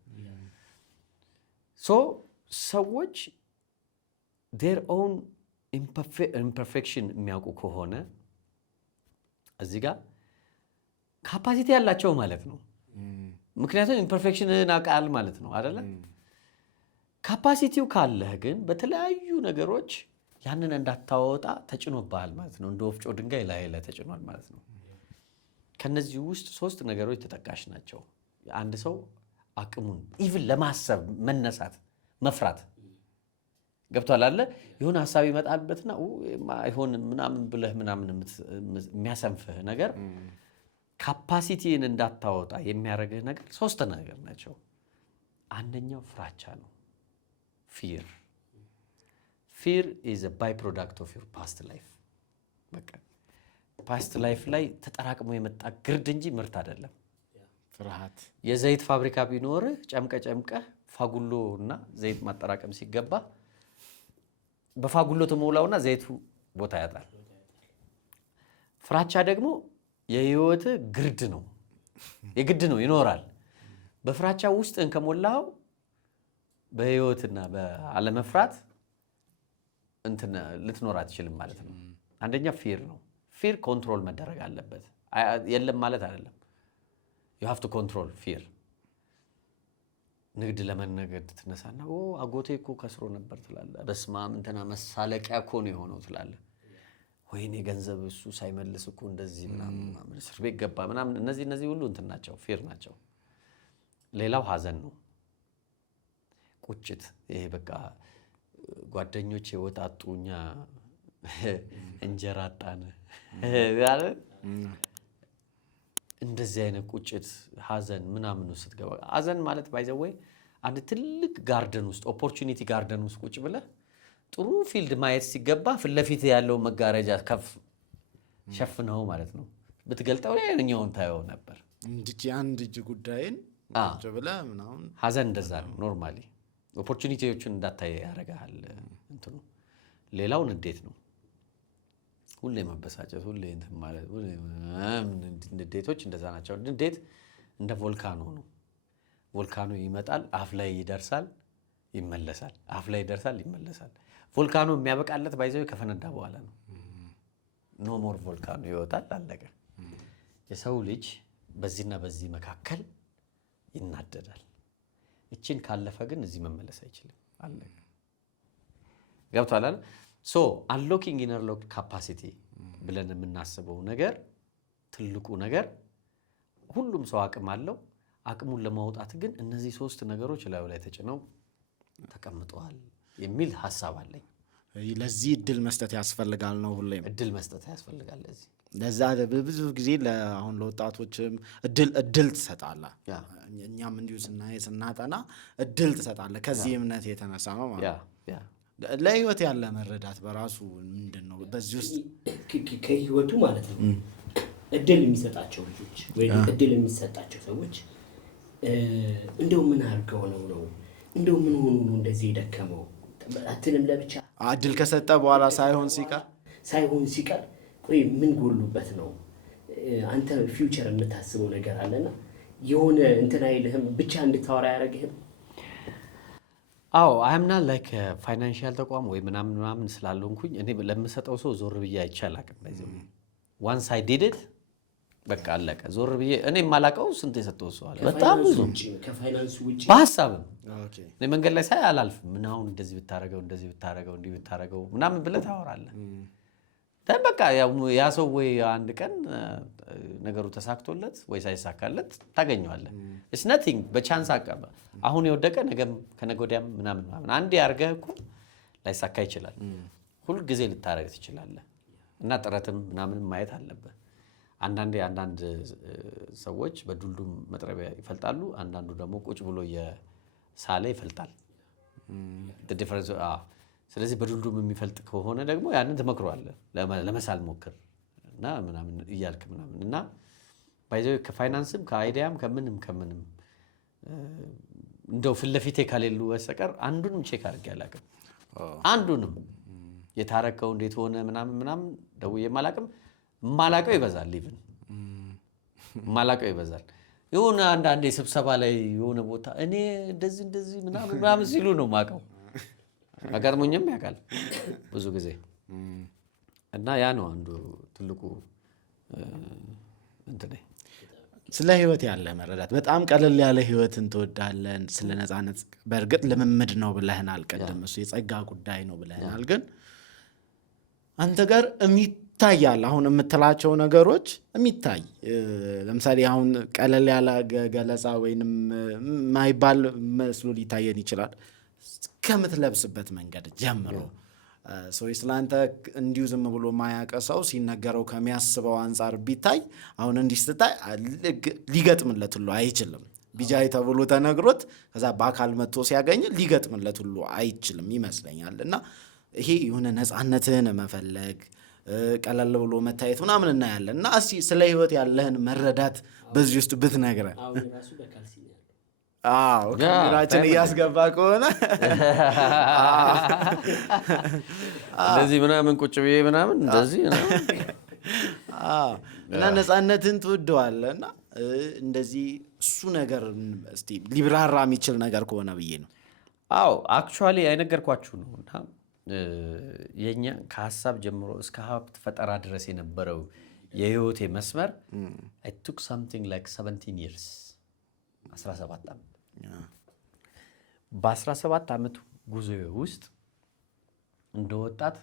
ሰዎች ዴር ኦውን ኢምፐርፌክሽን የሚያውቁ ከሆነ እዚህ ጋር ካፓሲቲ ያላቸው ማለት ነው። ምክንያቱም ኢምፐርፌክሽንን አውቃል ማለት ነው አይደለ? ካፓሲቲው ካለህ ግን በተለያዩ ነገሮች ያንን እንዳታወጣ ተጭኖብሃል ማለት ነው። እንደ ወፍጮ ድንጋይ ላይ ተጭኗል ማለት ነው። ከነዚህ ውስጥ 3 ነገሮች ተጠቃሽ ናቸው። አንድ ሰው አቅሙን ኢቭን ለማሰብ መነሳት መፍራት ገብቷል አለ የሆነ ሐሳብ ይመጣልበትና አይሆን ምናምን ብለህ ምናምን የሚያሰንፍህ ነገር ካፓሲቲን እንዳታወጣ የሚያደርግህ ነገር 3 ነገር ናቸው። አንደኛው ፍራቻ ነው። fear is a byproduct of your past life። በቃ ፓስት ላይፍ ላይ ተጠራቅሞ የመጣ ግርድ እንጂ ምርት አይደለም። ፍርሃት የዘይት ፋብሪካ ቢኖርህ ጨምቀህ ፋጉሎና ዘይት ማጠራቀም ሲገባ በፋጉሎ ተሞላውና ዘይቱ ቦታ ያጣል። ፍራቻ ደግሞ የህይወት ግርድ ነው። የግድ ነው ይኖራል። በፍራቻ ውስጥ ከሞላው በህይወትና በአለመፍራት እንትን ልትኖር አትችልም ማለት ነው። አንደኛ ፊር ነው። ፊር ኮንትሮል መደረግ አለበት። የለም ማለት አይደለም። you have to control fear። ንግድ ለመነገድ ትነሳና አጎቴ እኮ ከስሮ ነበር ትላለህ። በስማም እንትና መሳለቂያ እኮ ነው የሆነው ትላለህ። ወይኔ ገንዘብ እሱ ሳይመልስ እኮ እንደዚህ ምናምን እስር ቤት ገባ ምናምን። እነዚህ ሁሉ እንትን ናቸው፣ ፊር ናቸው። ሌላው ሀዘን ነው፣ ቁጭት። ይሄ በቃ ጓደኞቼ ወጣጡኛ እንጀራ አጣን ያለ እንደዚህ አይነት ቁጭት ሀዘን ምናምን ውስጥ ስትገባ ሀዘን ማለት ባይዘወይ አንድ ትልቅ ጋርደን ውስጥ ኦፖርቹኒቲ ጋርደን ውስጥ ቁጭ ብለህ ጥሩ ፊልድ ማየት ሲገባ ፊት ለፊት ያለው መጋረጃ ከፍ ሸፍነው ማለት ነው። ብትገልጠው ያንኛውን ታየው ነበር እንጂ አንድ እጅ ጉዳይን ቁጭ ብለህ ምናምን ሀዘን እንደዛ ነው። ኖርማሊ ኦፖርቹኒቲዎችን እንዳታይ ያደርጋል እንትኑ። ሌላው ንዴት ነው። ሁሌ መበሳጨት፣ ሁሌ እንትን ማለት፣ ንዴቶች እንደዛ ናቸው። ንዴት እንደ ቮልካኖ ነው። ቮልካኖ ይመጣል፣ አፍ ላይ ይደርሳል፣ ይመለሳል፣ አፍ ላይ ይደርሳል፣ ይመለሳል። ቮልካኖ የሚያበቃለት ባይዘው ከፈነዳ በኋላ ነው። ኖ ሞር ቮልካኖ ይወጣል፣ አለቀ። የሰው ልጅ በዚህና በዚህ መካከል ይናደዳል። እቺን ካለፈ ግን እዚህ መመለስ አይችልም፣ አለቀ። ገብቷል አይደል? ሶ አንሎኪንግ ኢነር ሎክ ካፓሲቲ ብለን የምናስበው ነገር ትልቁ ነገር ሁሉም ሰው አቅም አለው። አቅሙን ለማውጣት ግን እነዚህ 3 ነገሮች ላይ ተጭነው ተቀምጠዋል የሚል ሐሳብ አለኝ። ለዚህ እድል መስጠት ያስፈልጋል ነው። ሁሌም እድል መስጠት ያስፈልጋል። ለዛ ብዙ ጊዜ አሁን ለወጣቶችም እድል ትሰጣለህ። እኛም እንዲሁ ስናጠና እድል ትሰጣለህ። ከዚህ እምነት የተነሳ ነው ማለት ለህይወት ያለ መረዳት በራሱ ምንድን ነው? በዚህ ውስጥ ከህይወቱ ማለት ነው እድል የሚሰጣቸው ልጆች ወይ እድል የሚሰጣቸው ሰዎች እንደው ምን አድርገው ነው እንደው ምን ሆኖ ነው እንደዚህ የደከመው አትልም። ለብቻ እድል ከሰጠ በኋላ ሳይሆን ሲቀር ቆይ ምን ጎሉበት ነው? አንተ ፊውቸር የምታስበው ነገር አለና የሆነ እንትን አይልህም፣ ብቻ እንድታወራ ያደርግህም። አዎ አምና ላይክ ፋይናንሻል ተቋም ወይ ምናምን ስላልሆንኩኝ እኔ ለምሰጠው ሰው ዞር ብዬ አይቻላቅም። ባይዘው ዋንስ አይ ዲድ ኢት በቃ አለቀ። ዞር ብዬ እኔ የማላውቀው ስንት የሰጠው ሰው አለ፣ በጣም ብዙ ከፋይናንስ ውጪ በሐሳብም እኔ መንገድ ላይ ሳይ አላልፍም። ምን አሁን እንደዚህ ብታረገው እንዲህ ብታረገው ምናምን ብለህ ታወራለህ። በቃ ያ ሰው ወይ አንድ ቀን ነገሩ ተሳክቶለት ወይ ሳይሳካለት ታገኘዋለህ። ኢትስ ናቲንግ በቻንስ አቀባ አሁን የወደቀ ነገም ከነገ ወዲያም ምናምን አንዴ አድርገህ እኮ ላይሳካ ይችላል። ሁል ጊዜ ልታረግ ትችላለህ እና ጥረትም ምናምን ማየት አለብህ። አንዳንድ ሰዎች በዱልዱም መጥረቢያ ይፈልጣሉ፣ አንዳንዱ ደግሞ ቁጭ ብሎ የሳለ ይፈልጣል። ስለዚህ በዱልዱም የሚፈልጥ ከሆነ ደግሞ ያንን ትመክረዋለህ፣ ለመሳል ሞክር እና ምናምን እያልክ ምናምን እና ባይዘው ከፋይናንስም ከአይዲያም ከምንም እንደው ፊት ለፊቴ ከሌሉ በስተቀር አንዱንም ቼክ አድርጌ አላውቅም። አንዱንም የታረከው እንዴት ሆነ ምናምን ደውዬ አላውቅም። ማላቀው ይበዛል፣ ኢቭን ማላቀው ይበዛል። የሆነ አንዳንዴ ስብሰባ ላይ የሆነ ቦታ እኔ እንደዚህ ምናምን ሲሉ ነው ማቀው። አጋጥሞኝም ያውቃል ብዙ ጊዜ እና ያ ነው አንዱ ትልቁ እንትን። ስለ ህይወት ያለ መረዳት በጣም ቀለል ያለ ህይወትን ትወዳለን። ስለ ነፃነት በእርግጥ ልምምድ ነው ብለህናል፣ ቀደም እሱ የጸጋ ጉዳይ ነው ብለህናል። ግን አንተ ጋር የሚታያል አሁን የምትላቸው ነገሮች የሚታይ ለምሳሌ አሁን ቀለል ያለ ገለጻ ወይንም ማይባል መስሎ ሊታየን ይችላል። ከምትለብስበት መንገድ ጀምሮ ሰው ስላንተ እንዲሁ ዝም ብሎ ማያውቅ ሰው ሲነገረው ከሚያስበው አንጻር ቢታይ አሁን እንዲህ ስታይ ሊገጥምለት ሁሉ አይችልም። ቢጃይ ተብሎ ተነግሮት ከዛ በአካል መጥቶ ሲያገኝ ሊገጥምለት ሁሉ አይችልም ይመስለኛል። እና ይሄ የሆነ ነፃነትህን መፈለግ ቀለል ብሎ መታየት ምናምን እናያለን። እና እስኪ ስለ ህይወት ያለህን መረዳት በዚህ ውስጥ ብትነግረን። ካሜራችን እያስገባ ከሆነ እንደዚህ ምናምን ቁጭ ብዬ ምናምን እንደዚህ እና ነፃነትን ትወደዋለህ እና እንደዚህ እሱ ነገር እስቲ ሊብራራ የሚችል ነገር ከሆነ ብዬ ነው። አዎ አክቹዋሊ አይነገርኳችሁ ነው። እና የኛ ከሀሳብ ጀምሮ እስከ ሀብት ፈጠራ ድረስ የነበረው የህይወቴ መስመር I took something like 17 years 17 ዓመት። በ17 ዓመት ጉዞ ውስጥ እንደ ወጣት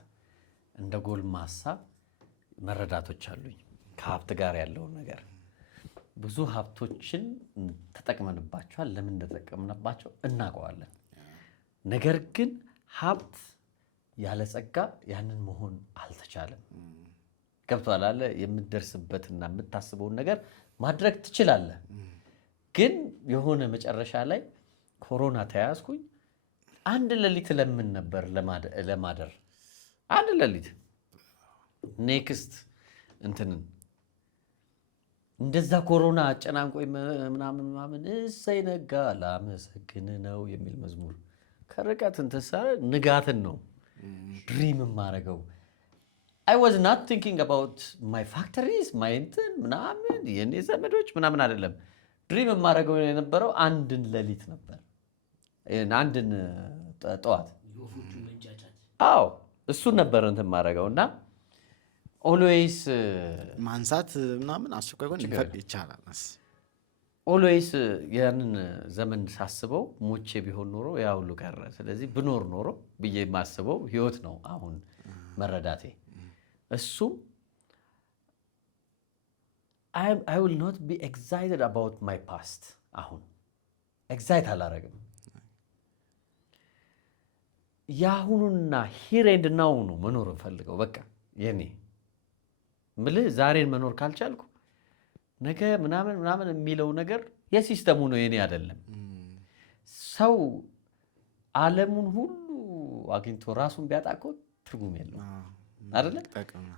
እንደ ጎልማሳ መረዳቶች አሉኝ ከሀብት ጋር ያለውን ነገር። ብዙ ሀብቶችን ተጠቅመንባቸዋል። ለምን እንደተጠቀምንባቸው እናውቀዋለን። ነገር ግን ሀብት ያለ ጸጋ ያንን መሆን አልተቻለም። ገብቶሃል አለ የምትደርስበትና የምታስበውን ነገር ማድረግ ትችላለህ። ግን የሆነ መጨረሻ ላይ ኮሮና ተያዝኩኝ። አንድ ሌሊት ለምን ነበር ለማደር አንድ ሌሊት ኔክስት እንትንን እንደዛ ኮሮና አጨናንቆኝ ምናምን እሰይ ነጋ ላመሰግን ነው የሚል መዝሙር ከርቀት እንትሳ ንጋትን ነው ድሪም ማረገው። I was not thinking about my factories my እንትን ምናምን የኔ ዘመዶች ምናምን አይደለም። ድሪም ማረገው የነበረው አንድን ሌሊት ነበር፣ አንድን ጠዋት። አዎ እሱን ነበር እንትን ማረገውና ኦልዌይስ ማንሳት ምናምን አስቸኳይ ጎን ይቻላል። ኦልዌይስ ያንን ዘመን ሳስበው ሞቼ ቢሆን ኖሮ ያ ሁሉ ቀረ። ስለዚህ ብኖር ኖሮ ብዬ የማስበው ህይወት ነው አሁን መረዳቴ። እሱም I will not be excited about my past። አሁን ኤግዛይት አላረግም። ያሁኑና ሂር ኤንድ ናው ነው መኖር እንፈልገው። በቃ የኔ ምልህ ዛሬን መኖር ካልቻልኩ ነገ ምናምን የሚለው ነገር የሲስተሙ ነው የኔ አይደለም። ሰው ዓለሙን ሁሉ አግኝቶ ራሱን ቢያጣቆ ትርጉም የለው አይደለ?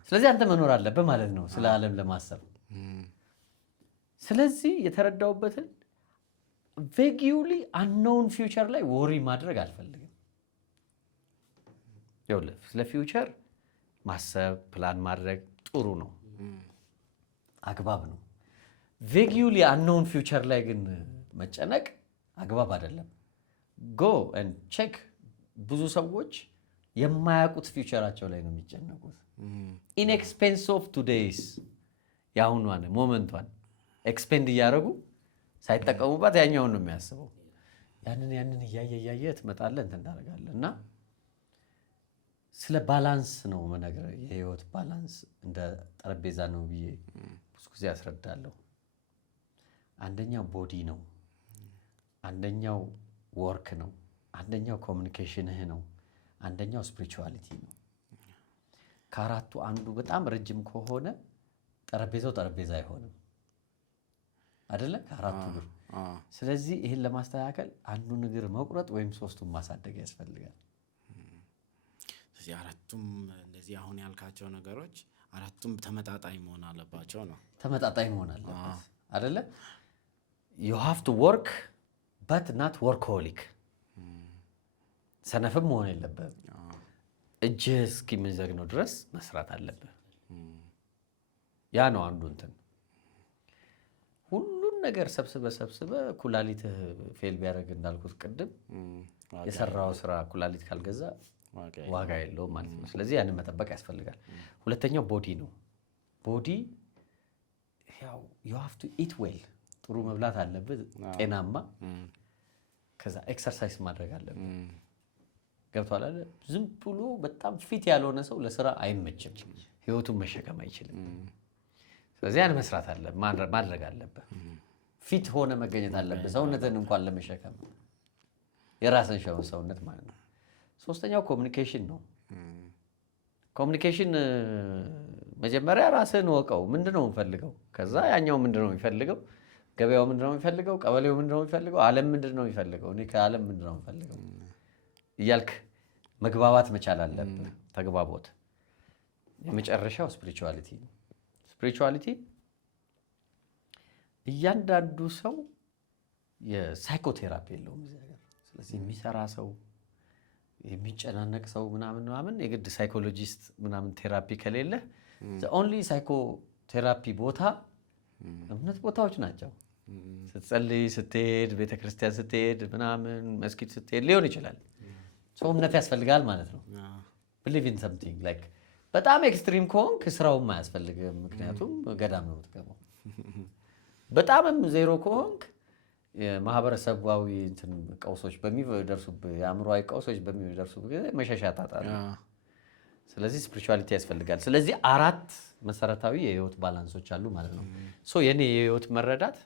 ስለዚህ አንተ መኖር አለብህ ማለት ነው ስለ ዓለም ለማሰብ። ስለዚህ የተረዳውበትን ቬጊውሊ አንኖውን ፊውቸር ላይ ወሪ ማድረግ አልፈልግም። ይኸውልህ ስለ ፊውቸር ማሰብ ፕላን ማድረግ ጥሩ ነው፣ አግባብ ነው። ቬጊውሊ አንኖውን ፊውቸር ላይ ግን መጨነቅ አግባብ አይደለም። ጎ ኤንድ ቼክ። ብዙ ሰዎች የማያውቁት ፊውቸራቸው ላይ ነው የሚጨነቁት። ኢን ኤክስፔንስ ኦፍ ቱዴይስ የአሁኗን ሞመንቷን ኤክስፔንድ እያደረጉ ሳይጠቀሙባት ያኛውን ነው የሚያስበው። ያንን እያየ ትመጣለህ እንትን ታደርጋለህ። እና ስለ ባላንስ ነው መነግርህ። የህይወት ባላንስ እንደ ጠረጴዛ ነው ብዬ ብዙ ጊዜ አስረዳለሁ። አንደኛው ቦዲ ነው፣ አንደኛው ወርክ ነው፣ አንደኛው ኮሚኒኬሽንህ ነው፣ አንደኛው ስፒሪቹዋሊቲ ነው። ከአራቱ አንዱ በጣም ረጅም ከሆነ ጠረጴዛው ጠረጴዛ አይሆንም አይደለ? ከአራቱ እግር። ስለዚህ ይህን ለማስተካከል አንዱን እግር መቁረጥ ወይም ሶስቱን ማሳደግ ያስፈልጋል። ስለዚህ አራቱም እንደዚህ አሁን ያልካቸው ነገሮች አራቱም ተመጣጣኝ መሆን አለባቸው ነው። ተመጣጣኝ መሆን አለበት አይደለ? you have to work but not workaholic። ሰነፍም መሆን የለብህም። እጅህ እስኪመዘግነው ድረስ መስራት አለብህ። ያ ነው አንዱ እንትን። ሁሉን ነገር ሰብስበ ኩላሊትህ ፌል ቢያደርግ እንዳልኩት ቅድም የሰራው ስራ ኩላሊት ካልገዛ ዋጋ የለውም ማለት ነው። ስለዚህ ያንን መጠበቅ ያስፈልጋል። ሁለተኛው ቦዲ ነው። ቦዲ ያው you have to eat well። ጥሩ መብላት አለብህ ጤናማ። ከዛ ኤክሰርሳይዝ ማድረግ አለብህ። ገብቷል አይደል? ዝም ብሎ በጣም ፊት ያልሆነ ሰው ለስራ አይመችም፣ ህይወቱን መሸከም አይችልም። ስለዚህ ያን መስራት ማድረግ አለብህ። ፊት ሆነ መገኘት አለብህ፣ ሰውነትን እንኳን ለመሸከም የራስን ሰውነት ማለት ነው። ሶስተኛው ኮሚኒኬሽን ነው። ኮሚኒኬሽን መጀመሪያ ራስህን ወቀው። ምንድነው የምፈልገው? ከዛ ያኛው ምንድነው የሚፈልገው? ገበያው ምንድነው የሚፈልገው? ቀበሌው ምንድነው የሚፈልገው? ዓለም ምንድነው የሚፈልገው? እኔ ከዓለም ምንድነው የሚፈልገው እያልክ መግባባት መቻል አለብህ። ተግባቦት። የመጨረሻው ስፒሪቹዋሊቲ ነው። ስፒሪቹዋሊቲ እያንዳንዱ ሰው የሳይኮቴራፒ የለውም እዚህ ሀገር። ስለዚህ የሚሰራ ሰው የሚጨናነቅ ሰው ምናምን የግድ ሳይኮሎጂስት ምናምን ቴራፒ ከሌለ ኦንሊ ሳይኮቴራፒ ቦታ እምነት ቦታዎች ናቸው። ስትጸልይ ስትሄድ፣ ቤተክርስቲያን ስትሄድ ምናምን መስጊድ ስትሄድ ሊሆን ይችላል። ሰው እምነት ያስፈልጋል ማለት ነው። believe in something like በጣም ኤክስትሪም ከሆንክ ስራውም አያስፈልግም፣ ምክንያቱም ገዳም ነው የምትገባው። በጣምም ዜሮ ከሆንክ የማህበረሰባዊ ቀውሶች በሚደርሱብህ የአእምሮአዊ ቀውሶች በሚደርሱብህ ጊዜ መሸሻ ታጣለህ። ስለዚህ ስፒሪቹዋሊቲ ያስፈልጋል። ስለዚህ 4 መሰረታዊ የህይወት ባላንሶች አሉ ማለት ነው። የኔ የህይወት መረዳት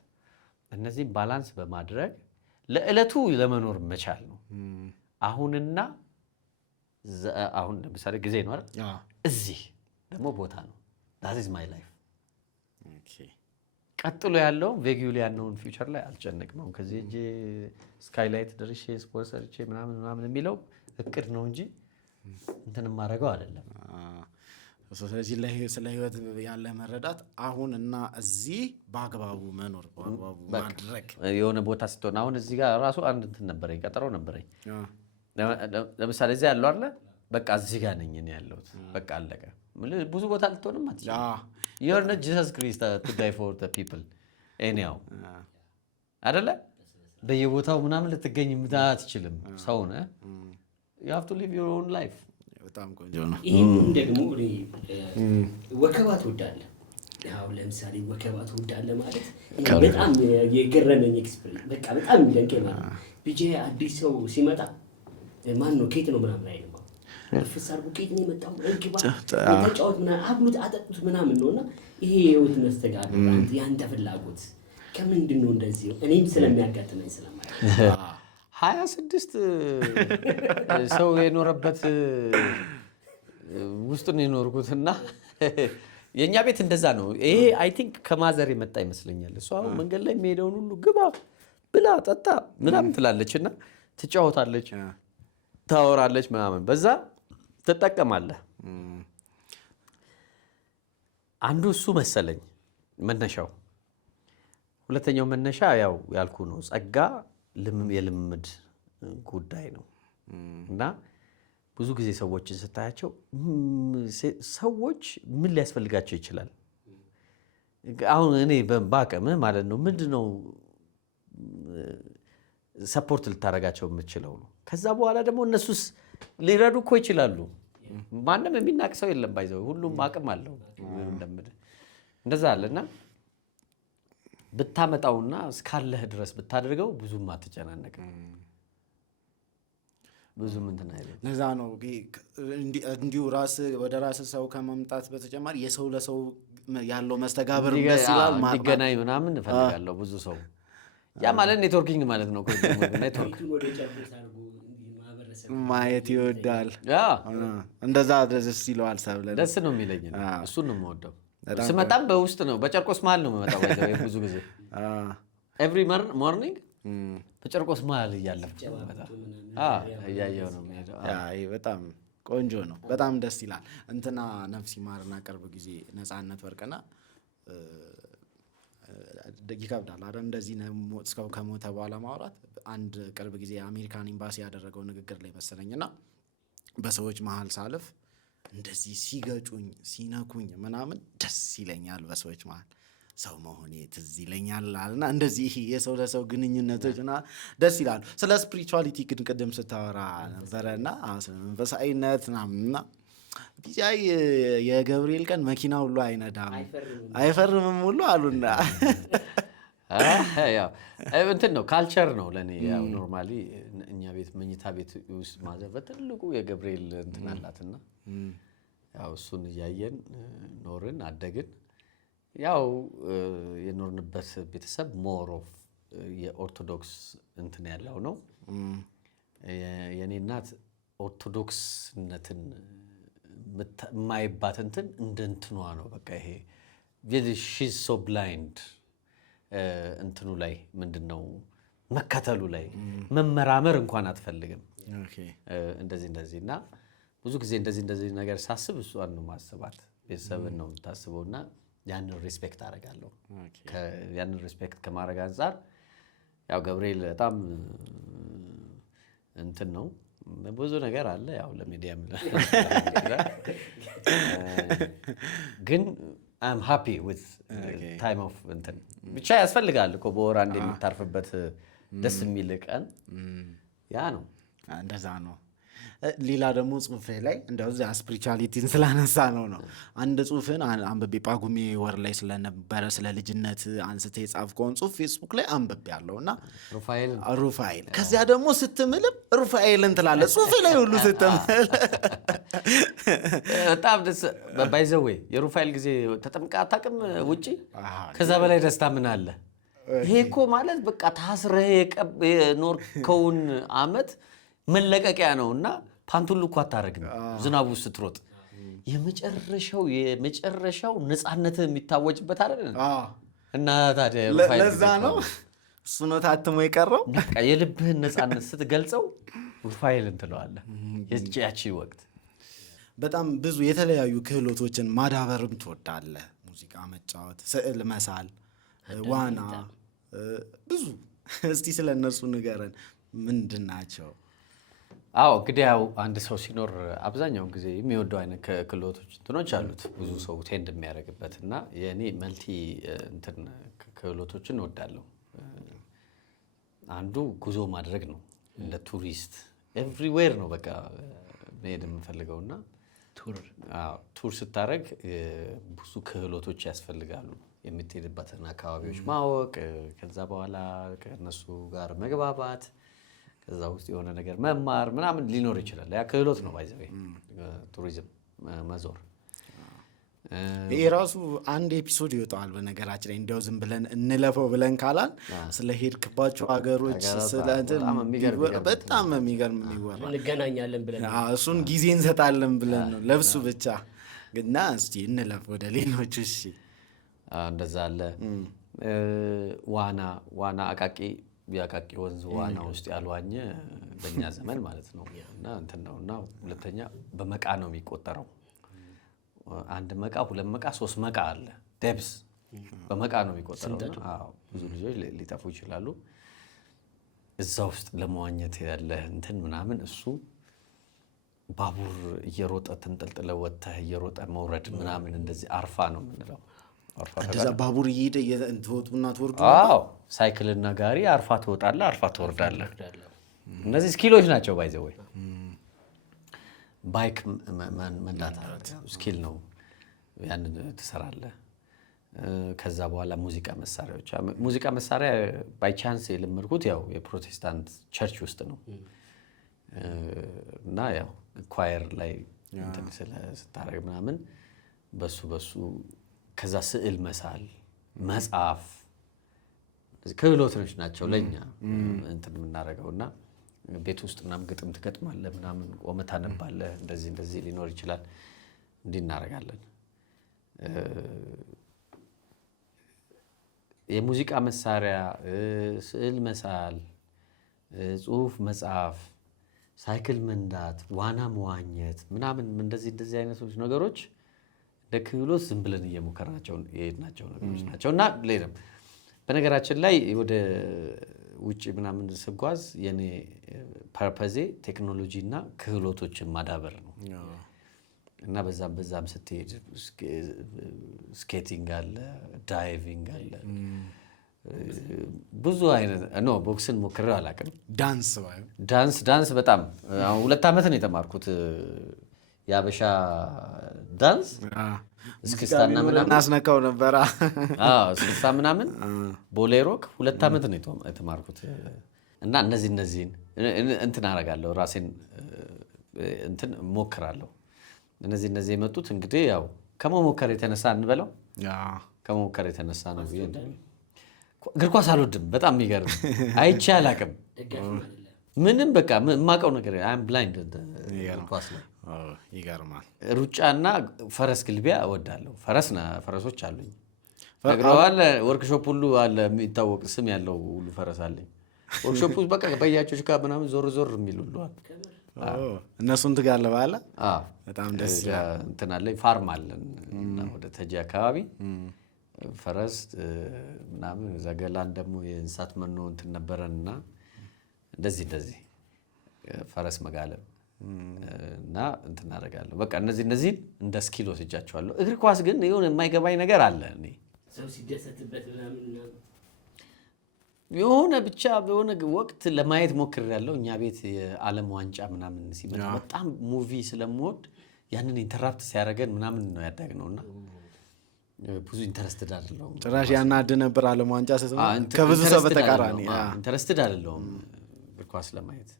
እነዚህን ባላንስ በማድረግ ለዕለቱ ለመኖር መቻል ነው። አሁንና አሁን ለምሳሌ ጊዜ ነው አይደል? እዚህ ደግሞ ቦታ ነው። that is my life። ቀጥሎ ያለው ቬጊዩሊ ያለውን ፊውቸር ላይ አልጨነቅም። አሁን ከዚህ እጄ ስካይላይት ደርሼ ስፖንሰርቼ ምናምን የሚለው እቅድ ነው እንጂ እንትን ማድረገው አይደለም። ስለዚህ ስለ ህይወት ያለ መረዳት አሁን እና እዚህ በአግባቡ መኖር፣ በአግባቡ ማድረግ። የሆነ ቦታ ስትሆን አሁን እዚህ ጋር ራሱ አንድ እንትን ነበረኝ፣ ቀጠሮ ነበረኝ። ለምሳሌ እዚህ ያለው አይደለ? በቃ እዚህ ጋር ነኝ እኔ ያለሁት፣ በቃ አለቀ። ብዙ ቦታ ልትሆንም አትችልም። you're not Jesus Christ to die for the people anyhow አይደለ? በየቦታው ምናምን ልትገኝ አትችልም። ሰው ነህ። you have to live your own life። በጣም ቆንጆ ነው። ይሄን ደግሞ ወከባ ትወዳለህ። ያው ለምሳሌ ወከባ ትወዳለህ ማለት በጣም የገረመኝ ኤክስፒሪየንስ፣ በቃ በጣም የሚደንቀኝ ማለት ቢጄ አዲስ ሰው ሲመጣ ማን ነው ኬት ነው ምናምን አይልም። ፍሳር ቡኬት ነው የመጣው እንግባ ተጫወት ምናምን አብሉት አጠጡት ምናምን ነውና ይሄ የህይወት መስተጋብር ያንተ ፍላጎት ከምንድን ነው እንደዚህ? እኔም ስለሚያጋጥመኝ ስለማለት 26 ሰው የኖረበት ውስጥ ነው የኖርኩትና የኛ ቤት እንደዛ ነው። ይሄ አይ ቲንክ ከማዘር የመጣ ይመስለኛል። እሷ አሁን መንገድ ላይ የሚሄደውን ሁሉ ግባ ብላ ጠጣ ምናምን ትላለችና ትጫወታለች፣ ታወራለች ምናምን፣ በዛ ትጠቀማለህ። አንዱ እሱ መሰለኝ መነሻው። ሁለተኛው መነሻ ያው ያልኩ ነው፣ ጸጋ የልምምድ ጉዳይ ነው። እና ብዙ ጊዜ ሰዎችን ስታያቸው ሰዎች ምን ሊያስፈልጋቸው ይችላል? አሁን እኔ በአቅምህ ማለት ነው ምንድነው ሰፖርት ልታደርጋቸው የምትችለው ነው። ከዛ በኋላ ደግሞ እነሱስ ሊረዱ እኮ ይችላሉ። ማንም የሚናቅ ሰው የለም፣ ባይዘው ሁሉም አቅም አለው። እንደዛ አለና ብታመጣውና እስካለህ ድረስ ብታደርገው ብዙም አትጨናነቅም፣ ብዙም እንትን አይደለም። ለዛ ነው እንዲሁ ወደ ራስ ሰው ከመምጣት በተጨማሪ የሰው ለሰው ያለው መስተጋብር ደስ ይላል። እንዲገናኝ ምናምን እፈልጋለሁ ብዙ ሰው። ያ ማለት ኔትወርኪንግ ማለት ነው። ኔትወርክ ማየት ይወዳል። እንደዛ ደስ ይለዋል። ሰብለ ደስ ነው የሚለኝ፣ እሱን ነው የምወደው። ስመጣም በውስጥ ነው፣ በጨርቆስ መሀል ነው የምመጣው። ብዙ ጊዜ ኤቭሪ ሞርኒንግ በጨርቆስ መሀል እያለፍኩ እያየሁ ነው የምሄደው። በጣም ቆንጆ ነው፣ በጣም ደስ ይላል። እንትና ነፍስ ይማርና ቅርብ ጊዜ ነፃነት ወርቅና ይከብዳል አይደል? እንደዚህ እስከው ከሞተ በኋላ ማውራት። አንድ ቅርብ ጊዜ የአሜሪካን ኤምባሲ ያደረገው ንግግር ላይ መሰለኝና በሰዎች መሀል ሳልፍ እንደዚህ ሲገጩኝ ሲነኩኝ ምናምን ደስ ይለኛል፣ በሰዎች መሀል ሰው መሆኔ ትዝ ይለኛል አለና እንደዚህ የሰው ለሰው ግንኙነቶችና ደስ ይላሉ። ስለ ስፒሪቹዋሊቲ ግን ቅድም ስታወራ ነበረና ስለ መንፈሳዊነት ምናምንና ቢጃይ የገብርኤል ቀን መኪና ሁሉ አይነዳም አይፈርምም ሁሉ አሉና ያው እንትን ነው ካልቸር ነው ለኔ። ያው ኖርማሊ እኛ ቤት መኝታ ቤት ውስጥ ማዘር ትልቁ የገብርኤል እንትን አላትና ያው እሱን እያየን ኖርን አደግን። ያው የኖርንበት ቤተሰብ ሞር ኦፍ የኦርቶዶክስ እንትን ያለው ነው። የኔ እናት ኦርቶዶክስነትን የማይባት እንትን እንደ እንትኗ ነው። በቃ ይሄ she's so blind እንትኑ ላይ ምንድነው መከተሉ ላይ መመራመር እንኳን አትፈልግም። እንደዚህ እና ብዙ ጊዜ እንደዚህ ነገር ሳስብ እሷን ነው ማስባት፣ ቤተሰብን ነው የምታስበውና ያንን ሪስፔክት አደርጋለሁ። ያንን ሪስፔክት ከማድረግ አንፃር ያው ገብርኤል በጣም እንትን ነው ብዙ ነገር አለ ያው ለሚዲያም ግን I'm happy with time of እንትን ብቻ ያስፈልጋል እኮ በወር አንድ የምታርፍበት ደስ የሚል ቀን ያ ነው። እንደዛ ነው። ሌላ ደግሞ ጽሁፍ ላይ እንደው እዛ ስፒሪቹዋሊቲን ስላነሳ ነው አንድ ጽሁፍን አንብቤ ጳጉሜ ወር ላይ ስለነበረ ስለ ልጅነት አንስተ የጻፍከውን ጽሁፍ ፌስቡክ ላይ አንብቤ ያለውና ሩፋኤል ከዚያ ደግሞ ስትምልም ሩፋኤልን ትላለህ ጽሁፍ ላይ ሁሉ ስትምል በጣም ደስ ባይዘው የሩፋኤል ጊዜ ተጠምቃ አታውቅም ውጪ። ከዛ በላይ ደስታ ምን አለ? ይሄ እኮ ማለት በቃ ታስረህ የኖርከውን አመት መለቀቂያ ነውና ፓንቱን ልኮ አታረግም ዝናቡ ስትሮጥ የመጨረሻው ነፃነት የሚታወጅበት አይደል? እና ታዲያ ለዛ ነው እሱ ነው ታትሞ የቀረው። በቃ የልብህን ነፃነት ስትገልጸው ሩፋኤልን ትለዋለህ። ያቺ ወቅት በጣም ብዙ የተለያዩ ክህሎቶችን ማዳበርም ትወዳለህ። ሙዚቃ መጫወት፣ ስዕል መሳል፣ ዋና ብዙ። እስቲ ስለ እነሱ ንገረን፣ ምንድን ናቸው? አዎ እንግዲህ ያው አንድ ሰው ሲኖር አብዛኛውን ጊዜ የሚወደው አይነት ክህሎቶች እንትኖች አሉት ብዙ ሰው ቴንድ የሚያደርግበት እና የኔ መልቲ እንትን ክህሎቶችን እወዳለሁ። አንዱ ጉዞ ማድረግ ነው። እንደ ቱሪስት ኤቭሪዌር ነው በቃ መሄድ የምፈልገውና ቱር ስታደርግ ብዙ ክህሎቶች ያስፈልጋሉ። የምትሄድበትን አካባቢዎች ማወቅ፣ ከዛ በኋላ ከእነሱ ጋር መግባባት፣ ከዛ ውስጥ የሆነ ነገር መማር ምናምን ሊኖር ይችላል። ያ ክህሎት ነው ባይዘው ቱሪዝም መዞር። ይሄ ራሱ አንድ ኤፒሶድ ይወጣል በነገራችን ላይ። እንዲያው ዝም ብለን እንለፈው ብለን ካላል ስለ ሄድክባቸው ሀገሮች በጣም የሚገርም የሚወራ እንገናኛለን ብለን እሱን ጊዜ እንሰጣለን ብለን ነው ለብሱ ብቻ ግና። እስቲ እንለፍ ወደ ሌሎች። እሺ እንደዛ አለ። ዋና የአቃቂ ወንዝ ዋና ውስጥ ያልዋኘ በእኛ ዘመን ማለት ነው እና እንትን ነው። እና ሁለተኛ በመቃ ነው የሚቆጠረው። አንድ መቃ፣ ሁለት መቃ፣ ሶስት መቃ አለ። ደብስ በመቃ ነው የሚቆጠረው። ብዙ ልጆች ሊጠፉ ይችላሉ። እዛ ውስጥ ለመዋኘት ያለ እንትን ምናምን እሱ ባቡር እየሮጠ ተንጠልጥለ ወጥተህ እየሮጠ መውረድ ምናምን እንደዚህ አርፋ ነው የምንለው። እንደዛ ባቡር እየሄደ እንትወጡና ትወርዱ። አዎ ሳይክልና ጋሪ አርፋ ትወጣለህ፣ አርፋ ትወርዳለህ። እነዚህ ስኪሎች ናቸው ባይዘው። ባይክ መንዳት ስኪል ነው፣ ያንን ትሰራለህ። ከዛ በኋላ ሙዚቃ መሳሪያ ባይ ቻንስ የለመድኩት ያው የፕሮቴስታንት ቸርች ውስጥ ነው እና ያው ኳየር ላይ እንትን ስታደርግ ምናምን በሱ ከዛ ስዕል መሳል፣ መጻፍ ክህሎቶች ናቸው ለኛ እንትን የምናደርገውና ቤት ውስጥ ምናምን ግጥም ትገጥማለህ ምናምን ቆመህ ታነባለህ። እንደዚህ ሊኖር ይችላል። እንዲህ እናደርጋለን። የሙዚቃ መሳሪያ፣ ስዕል መሳል፣ ጽሁፍ መጻፍ፣ ሳይክል መንዳት፣ ዋና መዋኘት ምናምን እንደዚህ አይነቶች ነገሮች ለክህሎት ዝም ብለን እየሞከርናቸው የሄድናቸው ነገሮች ናቸው እና ሌላም በነገራችን ላይ ወደ ውጭ ምናምን ስጓዝ የኔ ፐርፐዜ ቴክኖሎጂ እና ክህሎቶችን ማዳበር ነው እና በዛም ስትሄድ ስኬቲንግ አለ፣ ዳይቪንግ አለ፣ ብዙ አይነት ነው። ቦክስን ሞክሬ አላውቅም። ዳንስ በጣም 2 ዓመት ነው የተማርኩት። የአበሻ ዳንስ እስክስታና ምናምን እናስነካው ነበር። እስክስታ ምናምን ቦሌሮክ 2 ዓመት ነው የተማርኩት። እና እነዚህን እንትን አደርጋለሁ ራሴን እንትን ሞክራለሁ። እነዚህ የመጡት እንግዲህ ያው ከመሞከር የተነሳ እንበለው ከመሞከር የተነሳ ነው። እግር ኳስ አልወድም። በጣም የሚገርም አይቼ አላቅም ምንም። በቃ የማውቀው ነገር አም ብላይንድ እግር ኳስ ላይ ይገርማል። ሩጫና ፈረስ ግልቢያ እወዳለሁ። ፈረሶች አሉኝ። ነግረዋል። ወርክሾፕ ሁሉ አለ የሚታወቅ ስም ያለው ሁሉ ፈረስ አለኝ። ወርክሾፕ በቃ በያቾች ጋር ምናምን ዞር የሚል ሁሉ አለ። እነሱን ትጋልባለህ? በጣም ደስ እንትን አለኝ። ፋርም አለን ወደ ተጂ አካባቢ ፈረስ ምናምን። ዘገላን ደግሞ የእንስሳት መኖ እንትን ነበረንና እንደዚህ ፈረስ መጋለብ እና እንትን አደርጋለሁ። በቃ እነዚህ እንደ ስኪል ወስጃቸዋለሁ። እግር ኳስ ግን የሆነ የማይገባኝ ነገር አለ። እኔ ሰው ሲደሰትበት የሆነ ብቻ በሆነ ወቅት ለማየት ሞክሬያለሁ። እኛ ቤት የዓለም ዋንጫ ምናምን ሲመጣ በጣም ሙቪ ስለምወድ ያንን ኢንተራፕት ሲያደርገን ምናምን ነው ያደግነውና ብዙ ኢንተረስትድ አይደለሁም። ጭራሽ ያናድ ነበር ዓለም ዋንጫ ስትመጣ ከብዙ ሰው በተቃራኒ ኢንተረስትድ አይደለሁም እግር ኳስ ለማየት።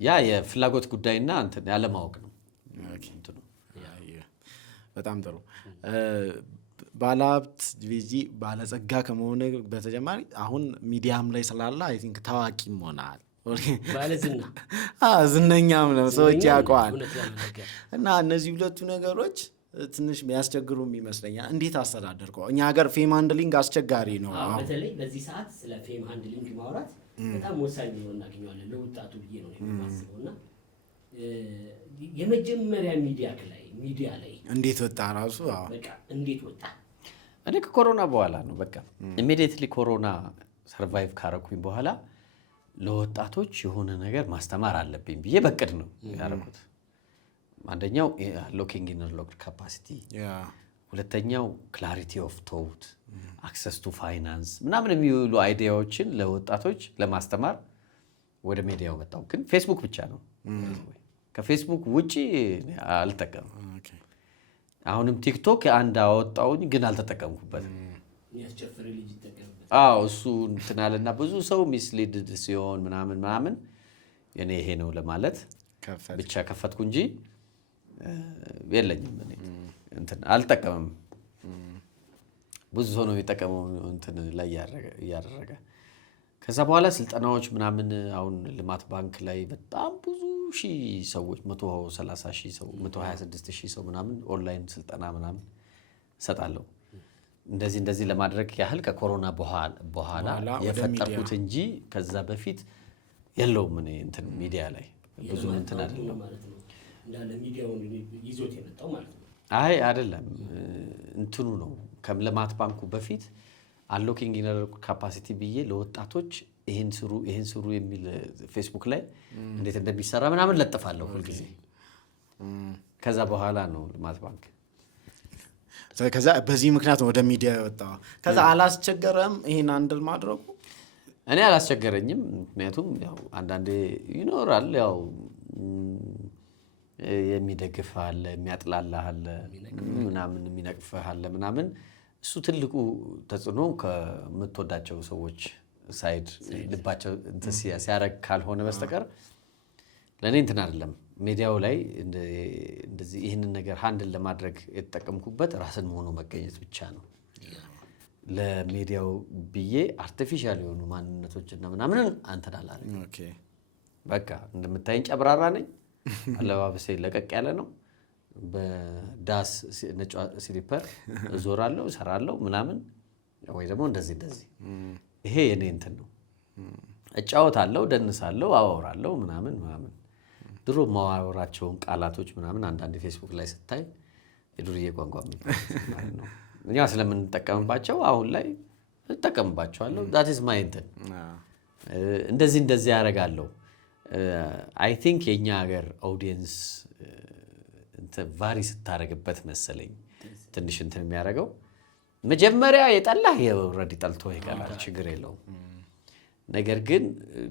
ያ የፍላጎት ጉዳይና እንትን ያለማወቅ ነው። በጣም ጥሩ። ባለሀብት ቪጂ ባለጸጋ ከመሆነ በተጨማሪ አሁን ሚዲያም ላይ ስላለ አይ ቲንክ ታዋቂም ሆነሃል። ዝነኛም ነው፣ ሰዎች ያውቀዋል። እና እነዚህ ሁለቱ ነገሮች ትንሽ የሚያስቸግሩም ይመስለኛል። እንዴት አስተዳደርከው? እኛ ሀገር ፌም ሃንድሊንግ አስቸጋሪ ነው። በተለይ በዚህ ሰዓት ስለ ፌም ሃንድሊንግ ማውራት በጣም ወሳኝ ነው እናገኘዋለን ለወጣቱ ብዬ ነው የማስበው። እና የመጀመሪያ ሚዲያ ላይ እንዴት ወጣ ራሱ? በቃ እንዴት ወጣ? እኔ ከኮሮና በኋላ ነው በቃ ኢሚዲየትሊ ኮሮና ሰርቫይቭ ካረኩኝ በኋላ ለወጣቶች የሆነ ነገር ማስተማር አለብኝ ብዬ በቅድ ነው ያደረኩት። አንደኛው ሎኪንግ ኢን ሎክድ ካፓሲቲ፣ ሁለተኛው ክላሪቲ ኦፍ ቶት፣ አክሰስ ቱ ፋይናንስ ምናምን የሚውሉ አይዲያዎችን ለወጣቶች ለማስተማር ወደ ሚዲያው መጣሁ። ግን ፌስቡክ ብቻ ነው። ከፌስቡክ ውጪ አልጠቀምም። አሁንም ቲክቶክ አንድ አወጣውኝ ግን አልተጠቀምኩበትም። እሱ እንትን አለና ብዙ ሰው ሚስሊድ ሲሆን ምናምን የኔ ይሄ ነው ለማለት ብቻ ከፈትኩ እንጂ የለኝም። እኔ እንትን አልጠቀምም። ብዙ ሰው ነው የሚጠቀመው እንትን ላይ እያደረገ። ከዛ በኋላ ስልጠናዎች ምናምን አሁን ልማት ባንክ ላይ በጣም ብዙ ሺህ ሰዎች 130 ሺህ ሰው 126 ሺህ ሰው ምናምን ኦንላይን ስልጠና ምናምን እሰጣለሁ። እንደዚህ ለማድረግ ያህል ከኮሮና በኋላ የፈጠርኩት እንጂ ከዛ በፊት የለውም። እኔ እንትን ሚዲያ ላይ ብዙ እንትን አይደለም እንዳለ ሚዲያውን ይዞት የመጣው ማለት ነው። አይ አይደለም፣ እንትኑ ነው ከልማት ባንኩ በፊት አንሎኪንግ ኢነር ካፓሲቲ ብዬ ለወጣቶች ይሄን ስሩ የሚል ፌስቡክ ላይ እንዴት እንደሚሰራ ምናምን ለጥፋለሁ ሁልጊዜ። ከዛ በኋላ ነው ልማት ባንክ። ከዛ በዚህ ምክንያት ወደ ሚዲያ የወጣው። ከዛ አላስቸገረም ይሄን አንድል ማድረጉ? እኔ አላስቸገረኝም። ምክንያቱም ያው አንዳንዴ ይኖራል ያው የሚደግፍ አለ፣ የሚያጥላላ አለ፣ ምናምን የሚነቅፍህ አለ ምናምን። እሱ ትልቁ ተጽዕኖ ከምትወዳቸው ሰዎች ሳይድ ልባቸው እንትን ሲያረግ ካልሆነ በስተቀር ለእኔ እንትን አይደለም። ሚዲያው ላይ እንደዚህ ይህንን ነገር ሃንድል ለማድረግ የተጠቀምኩበት ራስን መሆኑ መገኘት ብቻ ነው። ለሚዲያው ብዬ አርቲፊሻል የሆኑ ማንነቶችና ምናምን አንተን አላደርግም። በቃ እንደምታየኝ ጨብራራ ነኝ። አለባበሴ ለቀቅ ያለ ነው። በዳስ ነጭ ስሊፐር እዞራለሁ፣ እሰራለሁ ምናምን፣ ወይ ደግሞ እንደዚህ ይሄ የኔ እንትን ነው። እጫወታለሁ፣ ደንሳለሁ፣ አወራለሁ ምናምን። ድሮ ማወራቸውን ቃላቶች ምናምን አንዳንድ ፌስቡክ ላይ ስታይ የዱርዬ ቋንቋ ማለት ነው እኛ ስለምንጠቀምባቸው አሁን ላይ እጠቀምባቸዋለሁ። ዛት ኢዝ ማይ እንትን እንደዚህ ያደርጋለሁ። አይ ቲንክ የኛ ሀገር ኦዲየንስ ቫሪ ስታደርግበት መሰለኝ ትንሽ እንትን የሚያደርገው። መጀመሪያ የጠላህ የኦልሬዲ ጠልቶ ይቀራል፣ ችግር የለውም። ነገር ግን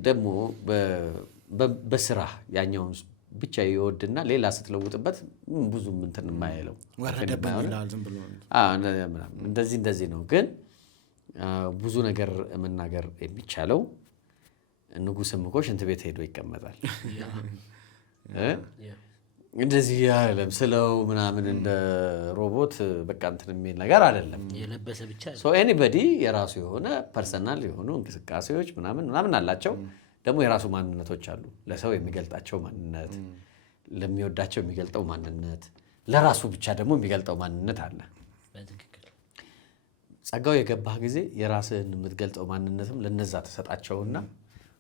ደግሞ በስራ ያኛውን ብቻ ይወድና ሌላ ስትለውጥበት ብዙም እንትን የማይለው ወረደብኝ ይላል ዝም ብሎ እንደዚህ ነው። ግን ብዙ ነገር መናገር የሚቻለው ንጉሥም እኮ ሽንት ቤት ሄዶ ይቀመጣል። እንደዚህ ያለም ስለው ምናምን እንደ ሮቦት በቃ እንትን የሚል ነገር አይደለም። የለበሰ ብቻ ሶ ኤኒባዲ የራሱ የሆነ ፐርሰናል የሆኑ እንቅስቃሴዎች ምናምን አላቸው። ደግሞ የራሱ ማንነቶች አሉ። ለሰው የሚገልጣቸው ማንነት፣ ለሚወዳቸው የሚገልጠው ማንነት፣ ለራሱ ብቻ ደግሞ የሚገልጠው ማንነት አለ። ጸጋው የገባህ ጊዜ የራስህን የምትገልጠው ማንነትም ለነዛ ተሰጣቸውና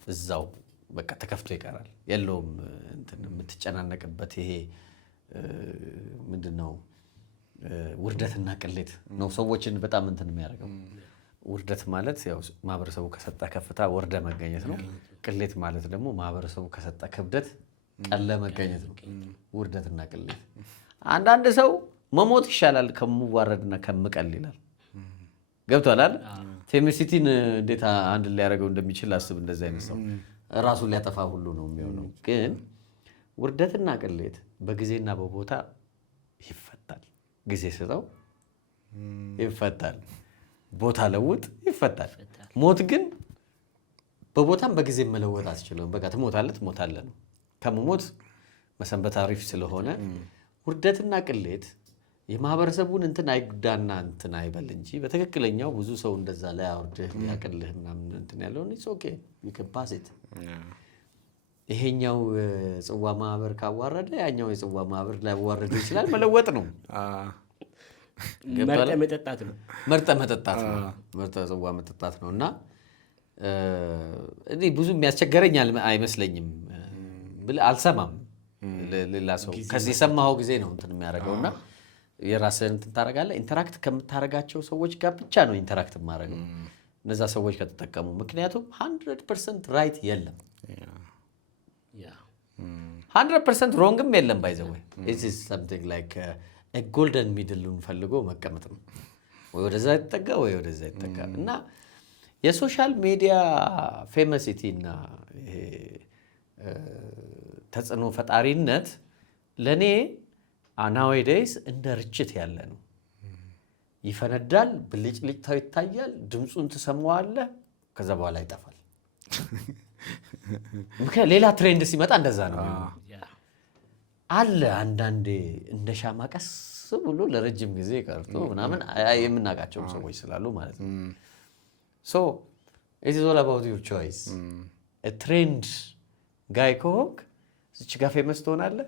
እዛው በቃ ተከፍቶ ይቀራል። የለውም እንትን የምትጨናነቅበት ይሄ ምንድነው ውርደትና ቅሌት ነው ሰዎችን በጣም እንትን የሚያደርገው። ውርደት ማለት ያው ማህበረሰቡ ከሰጠ ከፍታ ወርደ መገኘት ነው። ቅሌት ማለት ደግሞ ማህበረሰቡ ከሰጠ ክብደት ቀለ መገኘት ነው። ውርደትና ቅሌት። አንዳንድ ሰው መሞት ይሻላል ከምዋረድና ከምቀል ይላል። ገብቷል አይደል? ፌሚሲቲን እንዴት አንድ ሊያደርገው እንደሚችል አስብ። እንደዚህ አይነት ሰው ራሱን ሊያጠፋ ሁሉ ነው የሚሆነው። ግን ውርደትና ቅሌት በጊዜና በቦታ ይፈታል። ጊዜ ስጠው ይፈታል። ቦታ ለውጥ ይፈታል። ሞት ግን በቦታም በጊዜ መለወጥ አስችልም። በቃ ትሞታለህ ነው። ከመሞት መሰንበት አሪፍ ስለሆነ ውርደትና ቅሌት የማህበረሰቡን እንትን አይጉዳና እንትን አይበል እንጂ በትክክለኛው ብዙ ሰው እንደዛ ላይ አውርድህ ያቅልህ ምናምን እንትን ያለውን ኦኬ ይከባሴት ይሄኛው ጽዋ ማህበር ካዋረደ ያኛው የጽዋ ማህበር ሊያዋረድ ይችላል። መለወጥ ነው። መርጠ መጠጣት ነው። መርጠ ጽዋ መጠጣት ነው። እና እኔ ብዙ የሚያስቸገረኝ አይመስለኝም። አልሰማም። ሌላ ሰው ከዚህ የሰማኸው ጊዜ ነው እንትን የሚያደርገውና የራስህን እንትን ታደርጋለህ። ኢንተራክት ከምታደርጋቸው ሰዎች ጋር ብቻ ነው ኢንተራክት የማደርገው እነዛ ሰዎች ከተጠቀሙ። ምክንያቱም 100% ራይት የለም 100% ሮንግም የለም። ባይዘወይ ኢትስ ሰምቲንግ ላይክ ጎልደን ሚድሉን ፈልጎ መቀመጥ ነው። ወይ ወደዛ ይጠጋ ወይ ወደዛ ይጠጋ እና የሶሻል ሚዲያ ፌመሲቲ እና ተጽዕኖ ፈጣሪነት ለእኔ ናዌዴይስ እንደ ርችት ያለ ነው። ይፈነዳል፣ ብልጭልጭታው ይታያል፣ ድምፁን ትሰማዋለህ፣ ከዛ በኋላ ይጠፋል። ሌላ ትሬንድ ሲመጣ እንደዛ ነው አለ። አንዳንዴ እንደ ሻማ ቀስ ብሎ ለረጅም ጊዜ ቀርቶ ምናምን የምናውቃቸውም ሰዎች ስላሉ ማለት ነው። ሶ ኢት ኢዝ ኦል አባውት ዩር ቾይስ። ትሬንድ ጋይ ከሆንክ እዚች ጋ ፌመስ ትሆናለህ፣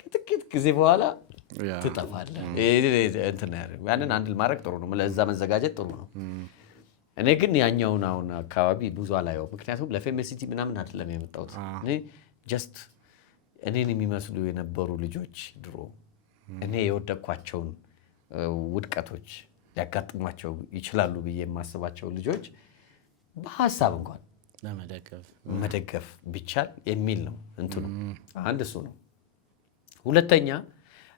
ከጥቂት ጊዜ በኋላ ትጠፋለህ። ያንን አንድል ማድረግ ጥሩ ነው፣ ለዛ መዘጋጀት ጥሩ ነው። እኔ ግን ያኛውን አሁን አካባቢ ብዙ አላየው። ምክንያቱም ለፌሜሲቲ ምናምን አይደለም የመጣሁት። እኔ ጀስት እኔን የሚመስሉ የነበሩ ልጆች ድሮ እኔ የወደቅኳቸውን ውድቀቶች ሊያጋጥሟቸው ይችላሉ ብዬ የማስባቸው ልጆች በሀሳብ እንኳን መደገፍ ቢቻል የሚል ነው እንትኑ። አንድ እሱ ነው። ሁለተኛ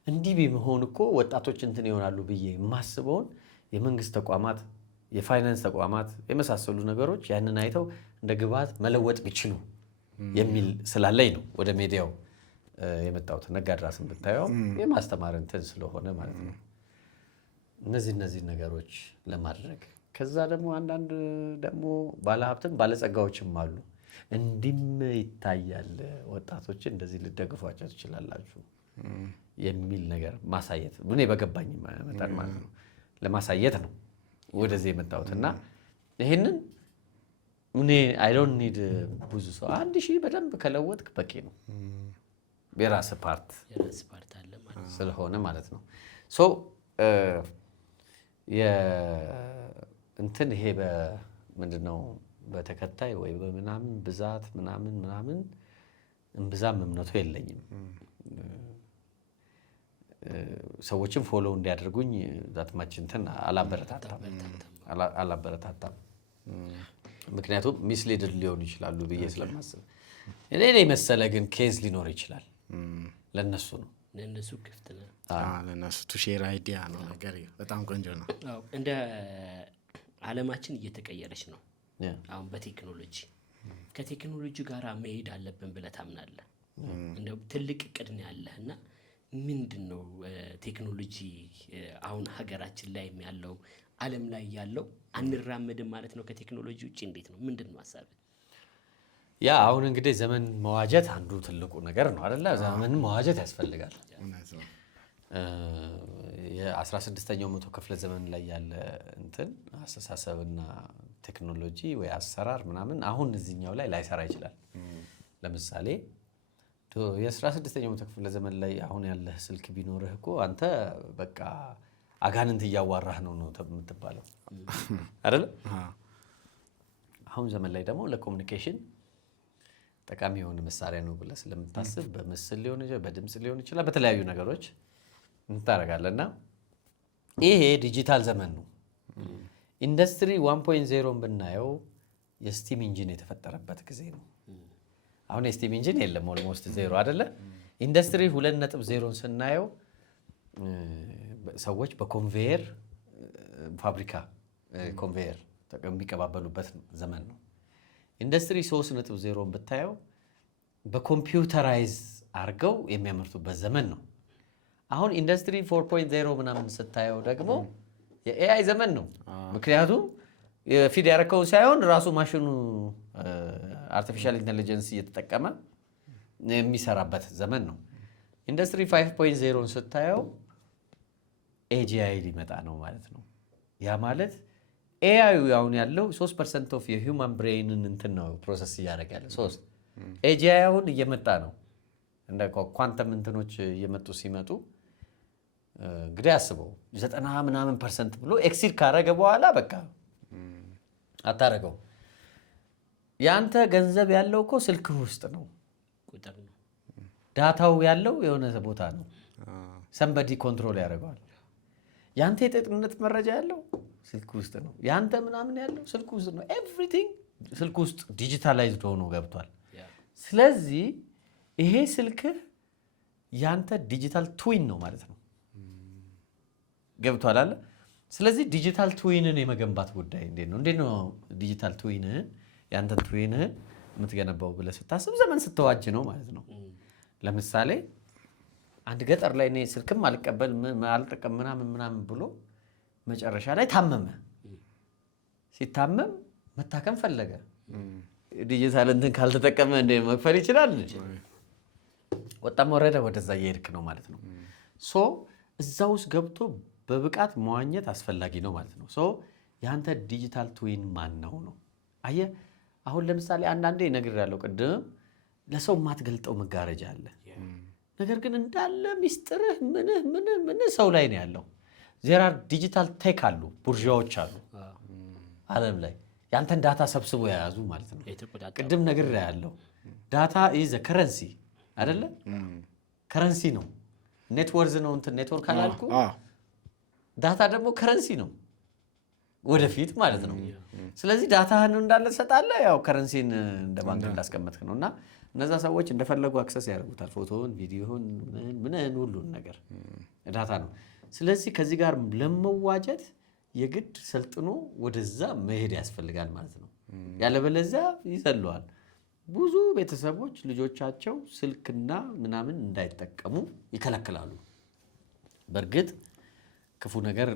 እንዲህ ቢሆን እኮ ወጣቶች እንትን ይሆናሉ ብዬ የማስበውን የመንግስት ተቋማት፣ የፋይናንስ ተቋማት የመሳሰሉ ነገሮች ያንን አይተው እንደ ግብዓት መለወጥ ቢችሉ የሚል ስላለኝ ነው ወደ ሚዲያው የመጣሁት። ነጋድራስን ብታየው የማስተማር እንትን ስለሆነ ማለት ነው። እነዚህ ነገሮች ለማድረግ ከዛ ደግሞ አንዳንድ ደግሞ ባለሀብትም ባለጸጋዎችም አሉ። እንዲህም ይታያል፣ ወጣቶችን እንደዚህ ልደግፏቸው ትችላላችሁ የሚል ነገር ማሳየት እኔ በገባኝ መጠን ማለት ነው ለማሳየት ነው ወደዚህ የመጣሁት። እና ይሄንን እኔ አይ ዶንት ኒድ ብዙ ሰው 1000 በደንብ ከለወጥክ በቂ ነው። የራስ ፓርት አለ ማለት ስለሆነ ማለት ነው። ሶ እንትን ይሄ በምንድነው በተከታይ ወይ በምናምን ብዛት ምናምን እምብዛም እምነቱ የለኝም። ሰዎችም ፎሎው እንዲያደርጉኝ ዛትማች እንትን አላበረታታም። ምክንያቱም ሚስሊድድ ሊሆኑ ይችላሉ ብዬ ስለማስብ። እኔ መሰለ ግን ኬዝ ሊኖር ይችላል ለነሱ ነው። ለነሱ ክፍት ነው። ለነሱ ቱ ሼር አይዲያ ነው ነገር። በጣም ቆንጆ ነው። እንደ ዓለማችን እየተቀየረች ነው አሁን በቴክኖሎጂ። ከቴክኖሎጂ ጋር መሄድ አለብን ብለህ ታምናለህ? እንደው ትልቅ እቅድ ነው ያለህና ምንድነው ቴክኖሎጂ አሁን ሀገራችን ላይ ያለው ዓለም ላይ ያለው አንራመድም ማለት ነው ከቴክኖሎጂ ውጪ? እንዴት ነው? ምንድነው ሐሳብ? ያ አሁን እንግዲህ ዘመን መዋጀት አንዱ ትልቁ ነገር ነው አይደለ? ዘመን መዋጀት ያስፈልጋል። የ16ኛው መቶ ክፍለ ዘመን ላይ ያለ እንትን አስተሳሰብና ቴክኖሎጂ ወይ አሰራር ምናምን አሁን እዚህኛው ላይ ላይሰራ ይችላል። ለምሳሌ የ16ኛው መቶ ክፍለ ዘመን ላይ አሁን ያለህ ስልክ ቢኖርህ እኮ አንተ በቃ አጋንንት እያዋራህ ነው የምትባለው አይደለ? አሁን ዘመን ላይ ደግሞ ለኮሙኒኬሽን ጠቃሚ የሆነ መሳሪያ ነው ብለህ ስለምታስብ በምስል ሊሆን ይችላል፣ በድምጽ ሊሆን ይችላል፣ በተለያዩ ነገሮች እንታረጋለና ይሄ ዲጂታል ዘመን ነው። ኢንዱስትሪ 1.0 ብናየው የስቲም ኢንጂን የተፈጠረበት ጊዜ ነው። አሁን የስቲም ኢንጂን የለም፣ ኦልሞስት ዜሮ አይደለ? ኢንዱስትሪ 2.0 ስናየው ሰዎች በኮንቬየር ፋብሪካ ኮንቬየር የሚቀባበሉበት ዘመን ነው። ኢንዱስትሪ 3.0 ብታየው በኮምፒውተራይዝ አድርገው የሚያመርቱበት ዘመን ነው። አሁን ኢንዱስትሪ 4.0 ምናምን ስታየው ደግሞ የኤአይ ዘመን ነው። ምክንያቱም ፊድ ያረከውን ሳይሆን ራሱ ማሽኑ አርቲፊሻል ኢንቴሊጀንስ እየተጠቀመ የሚሰራበት ዘመን ነው። ኢንዱስትሪ 5.0 ስታየው ኤጂአይ ሊመጣ ነው ማለት ነው። ያ ማለት ኤአይ አሁን ያለው 3% ኦፍ የሂውማን ብሬንን እንትን ነው ፕሮሰስ እያደረገ ያለ 3 ኤጂአይ አሁን እየመጣ ነው። እንደ ኳንተም እንትኖች እየመጡ ሲመጡ እንግዲህ አስበው 90% ብሎ ኤክሲድ ካረገ በኋላ በቃ አታረገው። ያንተ ገንዘብ ያለው እኮ ስልክ ውስጥ ነው፣ ቁጥር ነው። ዳታው ያለው የሆነ ቦታ ነው። ሰምበዲ ኮንትሮል ያደርገዋል። ያንተ የጤንነት መረጃ ያለው ስልክ ውስጥ ነው። ያንተ ምናምን ያለው ስልክ ውስጥ ነው። ኤቭሪቲንግ ስልክ ውስጥ ዲጂታላይዝድ ሆኖ ገብቷል። ስለዚህ ይሄ ስልክህ ያንተ ዲጂታል ትዊን ነው ማለት ነው። ገብቷል አለ። ስለዚህ ዲጂታል ትዊንን የመገንባት ጉዳይ እንዴት ነው ዲጂታል ትዊንህን ያንተን ትዊንህን የምትገነባው ብለህ ስታስብ ዘመን ስተዋጅ ነው ማለት ነው። ለምሳሌ አንድ ገጠር ላይ እኔ ስልክም አልቀበል አልጠቀም ምናምን ብሎ መጨረሻ ላይ ታመመ። ሲታመም መታከም ፈለገ። ዲጂታል እንትን ካልተጠቀመ እንደ መክፈል ይችላል። ወጣም ወረደ ወደዛ እየሄድክ ነው ማለት ነው። ሶ እዛ ውስጥ ገብቶ በብቃት መዋኘት አስፈላጊ ነው ማለት ነው። ሶ ያንተ ዲጂታል ትዊን ማን ነው? አየህ አሁን ለምሳሌ አንዳንዴ ነግሬያለሁ ቅድም፣ ለሰው የማትገልጠው መጋረጃ አለ። ነገር ግን እንዳለ ሚስጥርህ ምንህ ሰው ላይ ነው ያለው። ዜራር ዲጂታል ቴክ አሉ፣ ቡርዣዎች አሉ ዓለም ላይ ያንተን ዳታ ሰብስቦ የያዙ ማለት ነው። ቅድም ነግሬያለሁ። ዳታ ኢዝ ከረንሲ አይደለ? ከረንሲ ነው። ኔትወርዝ ነው እንትን ኔትወርክ አላልኩ? ዳታ ደግሞ ከረንሲ ነው ወደፊት ማለት ነው። ስለዚህ ዳታህን እንዳለ ትሰጣለህ፣ ያው ከረንሲን እንደ ባንክ እንዳስቀመጥክ ነው። እና እነዛ ሰዎች እንደፈለጉ አክሰስ ያደርጉታል፣ ፎቶውን፣ ቪዲዮውን፣ ምንን ሁሉን ነገር ዳታ ነው። ስለዚህ ከዚህ ጋር ለመዋጀት የግድ ሰልጥኖ ወደዛ መሄድ ያስፈልጋል ማለት ነው። ያለበለዚያ ይዘለዋል። ብዙ ቤተሰቦች ልጆቻቸው ስልክና ምናምን እንዳይጠቀሙ ይከለክላሉ። በእርግጥ ክፉ ነገር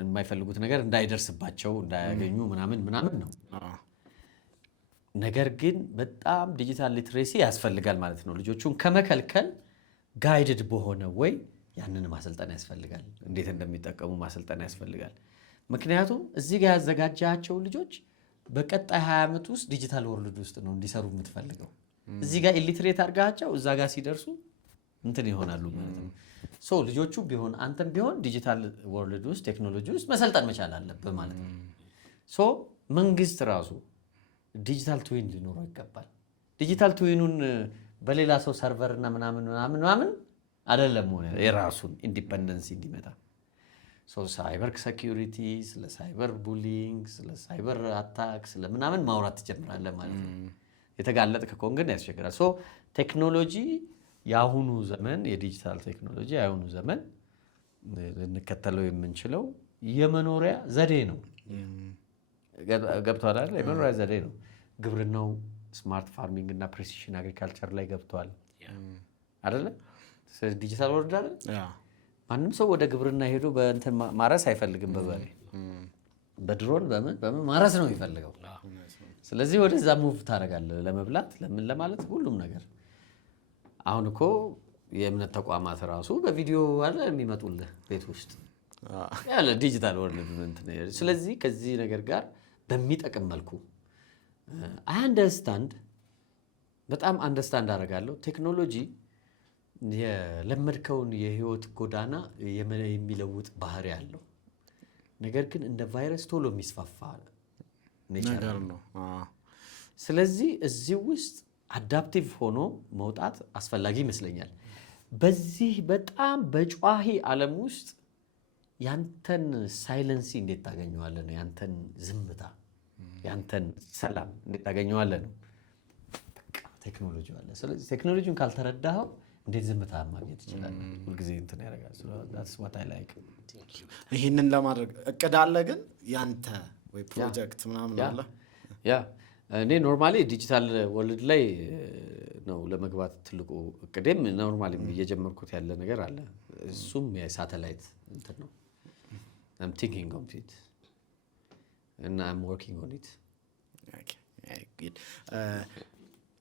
የማይፈልጉት ነገር እንዳይደርስባቸው እንዳያገኙ ምናምን ነው። ነገር ግን በጣም ዲጂታል ሊትሬሲ ያስፈልጋል ማለት ነው። ልጆቹን ከመከልከል ጋይድድ በሆነ ወይ ያንን ማሰልጠን ያስፈልጋል። እንዴት እንደሚጠቀሙ ማሰልጠን ያስፈልጋል። ምክንያቱም እዚህ ጋር ያዘጋጃቸው ልጆች በቀጣይ 20 ዓመት ውስጥ ዲጂታል ወርልድ ውስጥ ነው እንዲሰሩ የምትፈልገው። እዚህ ጋር ኢሊትሬት አድርጋቸው እዛ ጋር ሲደርሱ እንትን ይሆናሉ ማለት ነው። ሶ ልጆቹ ቢሆን አንተም ቢሆን ዲጂታል ወርልድ ውስጥ ቴክኖሎጂ ውስጥ መሰልጠን መቻል አለብህ ማለት ነው። ሶ መንግስት ራሱ ዲጂታል ትዊን ሊኖረው ይገባል። ዲጂታል ትዊኑን በሌላ ሰው ሰርቨር እና ምናምን አይደለም ሆነ የራሱን ኢንዲፔንደንስ እንዲመጣ ሳይበር ሴኪዩሪቲ፣ ስለ ሳይበር ቡሊንግ፣ ስለ ሳይበር አታክ፣ ስለ ምናምን ማውራት ትጀምራለህ ማለት ነው። የተጋለጥክ ከሆነ ግን ያስቸግራል። ሶ ቴክኖሎጂ የአሁኑ ዘመን የዲጂታል ቴክኖሎጂ የአሁኑ ዘመን ልንከተለው የምንችለው የመኖሪያ ዘዴ ነው። ገብቷል አይደል? የመኖሪያ ዘዴ ነው። ግብርናው ስማርት ፋርሚንግ እና ፕሪሲሽን አግሪካልቸር ላይ ገብቷል። አይደለ? ስለዚህ ዲጂታል ወርልድ አይደል? ማንም ሰው ወደ ግብርና ሄዶ በእንትን ማረስ አይፈልግም። በበሬ በድሮን በምን ማረስ ነው የሚፈልገው። ስለዚህ ወደዛ ሙቭ ታደርጋለህ ለመብላት ለምን ለማለት ሁሉም ነገር። አሁን እኮ የእምነት ተቋማት ራሱ በቪዲዮ አለ የሚመጡልህ ቤት ውስጥ ያለ ዲጂታል ወርልድ እንትን። ስለዚህ ከዚህ ነገር ጋር በሚጠቅም መልኩ በጣም አንደርስታንድ አደርጋለሁ። ቴክኖሎጂ የለመድከውን የህይወት ጎዳና የሚለውጥ ባህሪ ያለው ነገር ግን እንደ ቫይረስ ቶሎ የሚስፋፋ ነገር ነው። ስለዚህ እዚህ ውስጥ አዳፕቲቭ ሆኖ መውጣት አስፈላጊ ይመስለኛል። በዚህ በጣም በጨዋሂ ዓለም ውስጥ ያንተን ሳይለንሲ እንዴት ታገኘዋለህ ነው? ያንተን ዝምታ፣ ያንተን ሰላም እንዴት ታገኘዋለህ ነው? በቃ ቴክኖሎጂ አለ። ስለዚህ ቴክኖሎጂን ካልተረዳኸው እንዴት ዝምታ ማግኘት ይችላል? ሁልጊዜ እንትን ያደርጋል። that's what I like። ይህንን ለማድረግ እቅድ አለ ግን ያንተ ወይ ፕሮጀክት ምናምን አለ? ያ እኔ ኖርማሊ ዲጂታል ወርልድ ላይ ነው ለመግባት ትልቁ እቅዴም። ኖርማሊ እየጀመርኩት ያለ ነገር አለ። እሱም የሳተላይት እንትን ነው። I'm thinking of it and I'm working on it።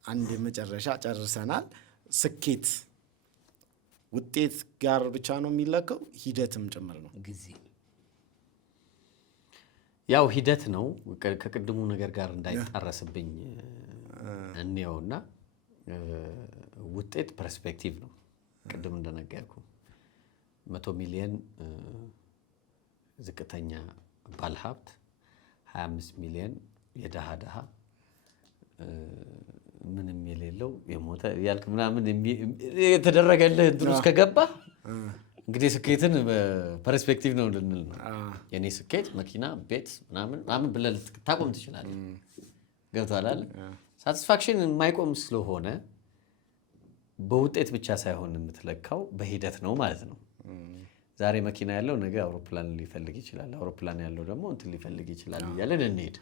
አንድ የመጨረሻ ጨርሰናል። ስኬት ውጤት ጋር ብቻ ነው የሚለካው? ሂደትም ጭምር ነው? ጊዜ ያው ሂደት ነው። ከቅድሙ ነገር ጋር እንዳይጣረስብኝ እንየውና ውጤት ፐርስፔክቲቭ ነው። ቅድም እንደነገርኩ 100 ሚሊዮን ዝቅተኛ ባለሀብት፣ 25 ሚሊዮን የደሃ ምንም የሌለው የሞተ ያልክ ምናምን የተደረገልህ እንትን ውስጥ ከገባህ እንግዲህ ስኬትን በፐርስፔክቲቭ ነው ልንል ነው። የኔ ስኬት መኪና፣ ቤት ምናምን ብለህ ልታቆም ትችላለህ። ገብቶሃል አይደል? ሳቲስፋክሽን የማይቆም ስለሆነ በውጤት ብቻ ሳይሆን የምትለካው በሂደት ነው ማለት ነው። ዛሬ መኪና ያለው ነገ አውሮፕላን ሊፈልግ ይችላል። አውሮፕላን ያለው ደግሞ እንትን ሊፈልግ ይችላል እያለን እንሄድ።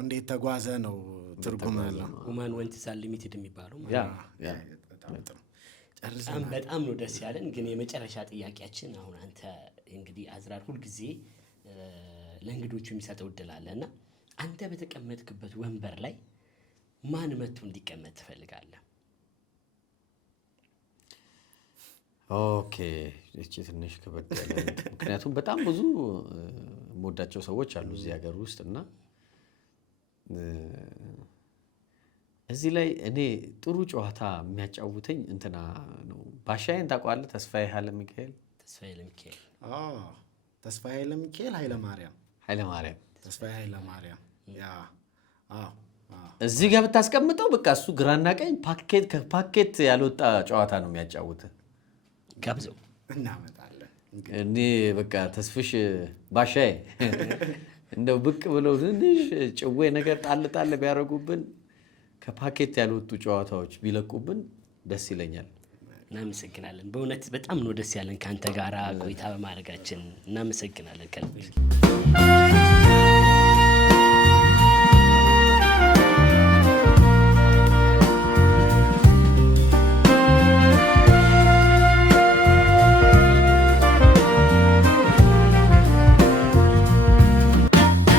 እንዴት ተጓዘ ነው ትርጉም ያለው። ሁማን ወንት ኢዝ አንሊሚትድ የሚባለው በጣም ነው ደስ ያለን። ግን የመጨረሻ ጥያቄያችን አሁን አንተ እንግዲህ አዝራር ሁልጊዜ ለእንግዶቹ የሚሰጠው እድል አለ እና አንተ በተቀመጥክበት ወንበር ላይ ማን መጥቶ እንዲቀመጥ ትፈልጋለህ? ኦኬ፣ እቺ ትንሽ ከበድ ያለ ምክንያቱም በጣም ብዙ የምወዳቸው ሰዎች አሉ እዚህ ሀገር ውስጥ እና እዚህ ላይ እኔ ጥሩ ጨዋታ የሚያጫውተኝ እንትና ነው። ባሻዬን ታውቀዋለህ? ተስፋዬ ኃይለሚካኤል እዚህ ጋር ብታስቀምጠው በቃ እሱ ግራና ቀኝ ፓኬት ያልወጣ ጨዋታ ነው የሚያጫውትህ። ጋብዘው እናመጣለን። እኔ በቃ ተስፍሽ ባሻዬ እንደው ብቅ ብለው ትንሽ ጭዌ ነገር ጣል ቢያደርጉብን ከፓኬት ያልወጡ ጨዋታዎች ቢለቁብን ደስ ይለኛል። እናመሰግናለን። በእውነት በጣም ነው ደስ ያለን ከአንተ ጋር ቆይታ በማድረጋችን እናመሰግናለን ከልብ።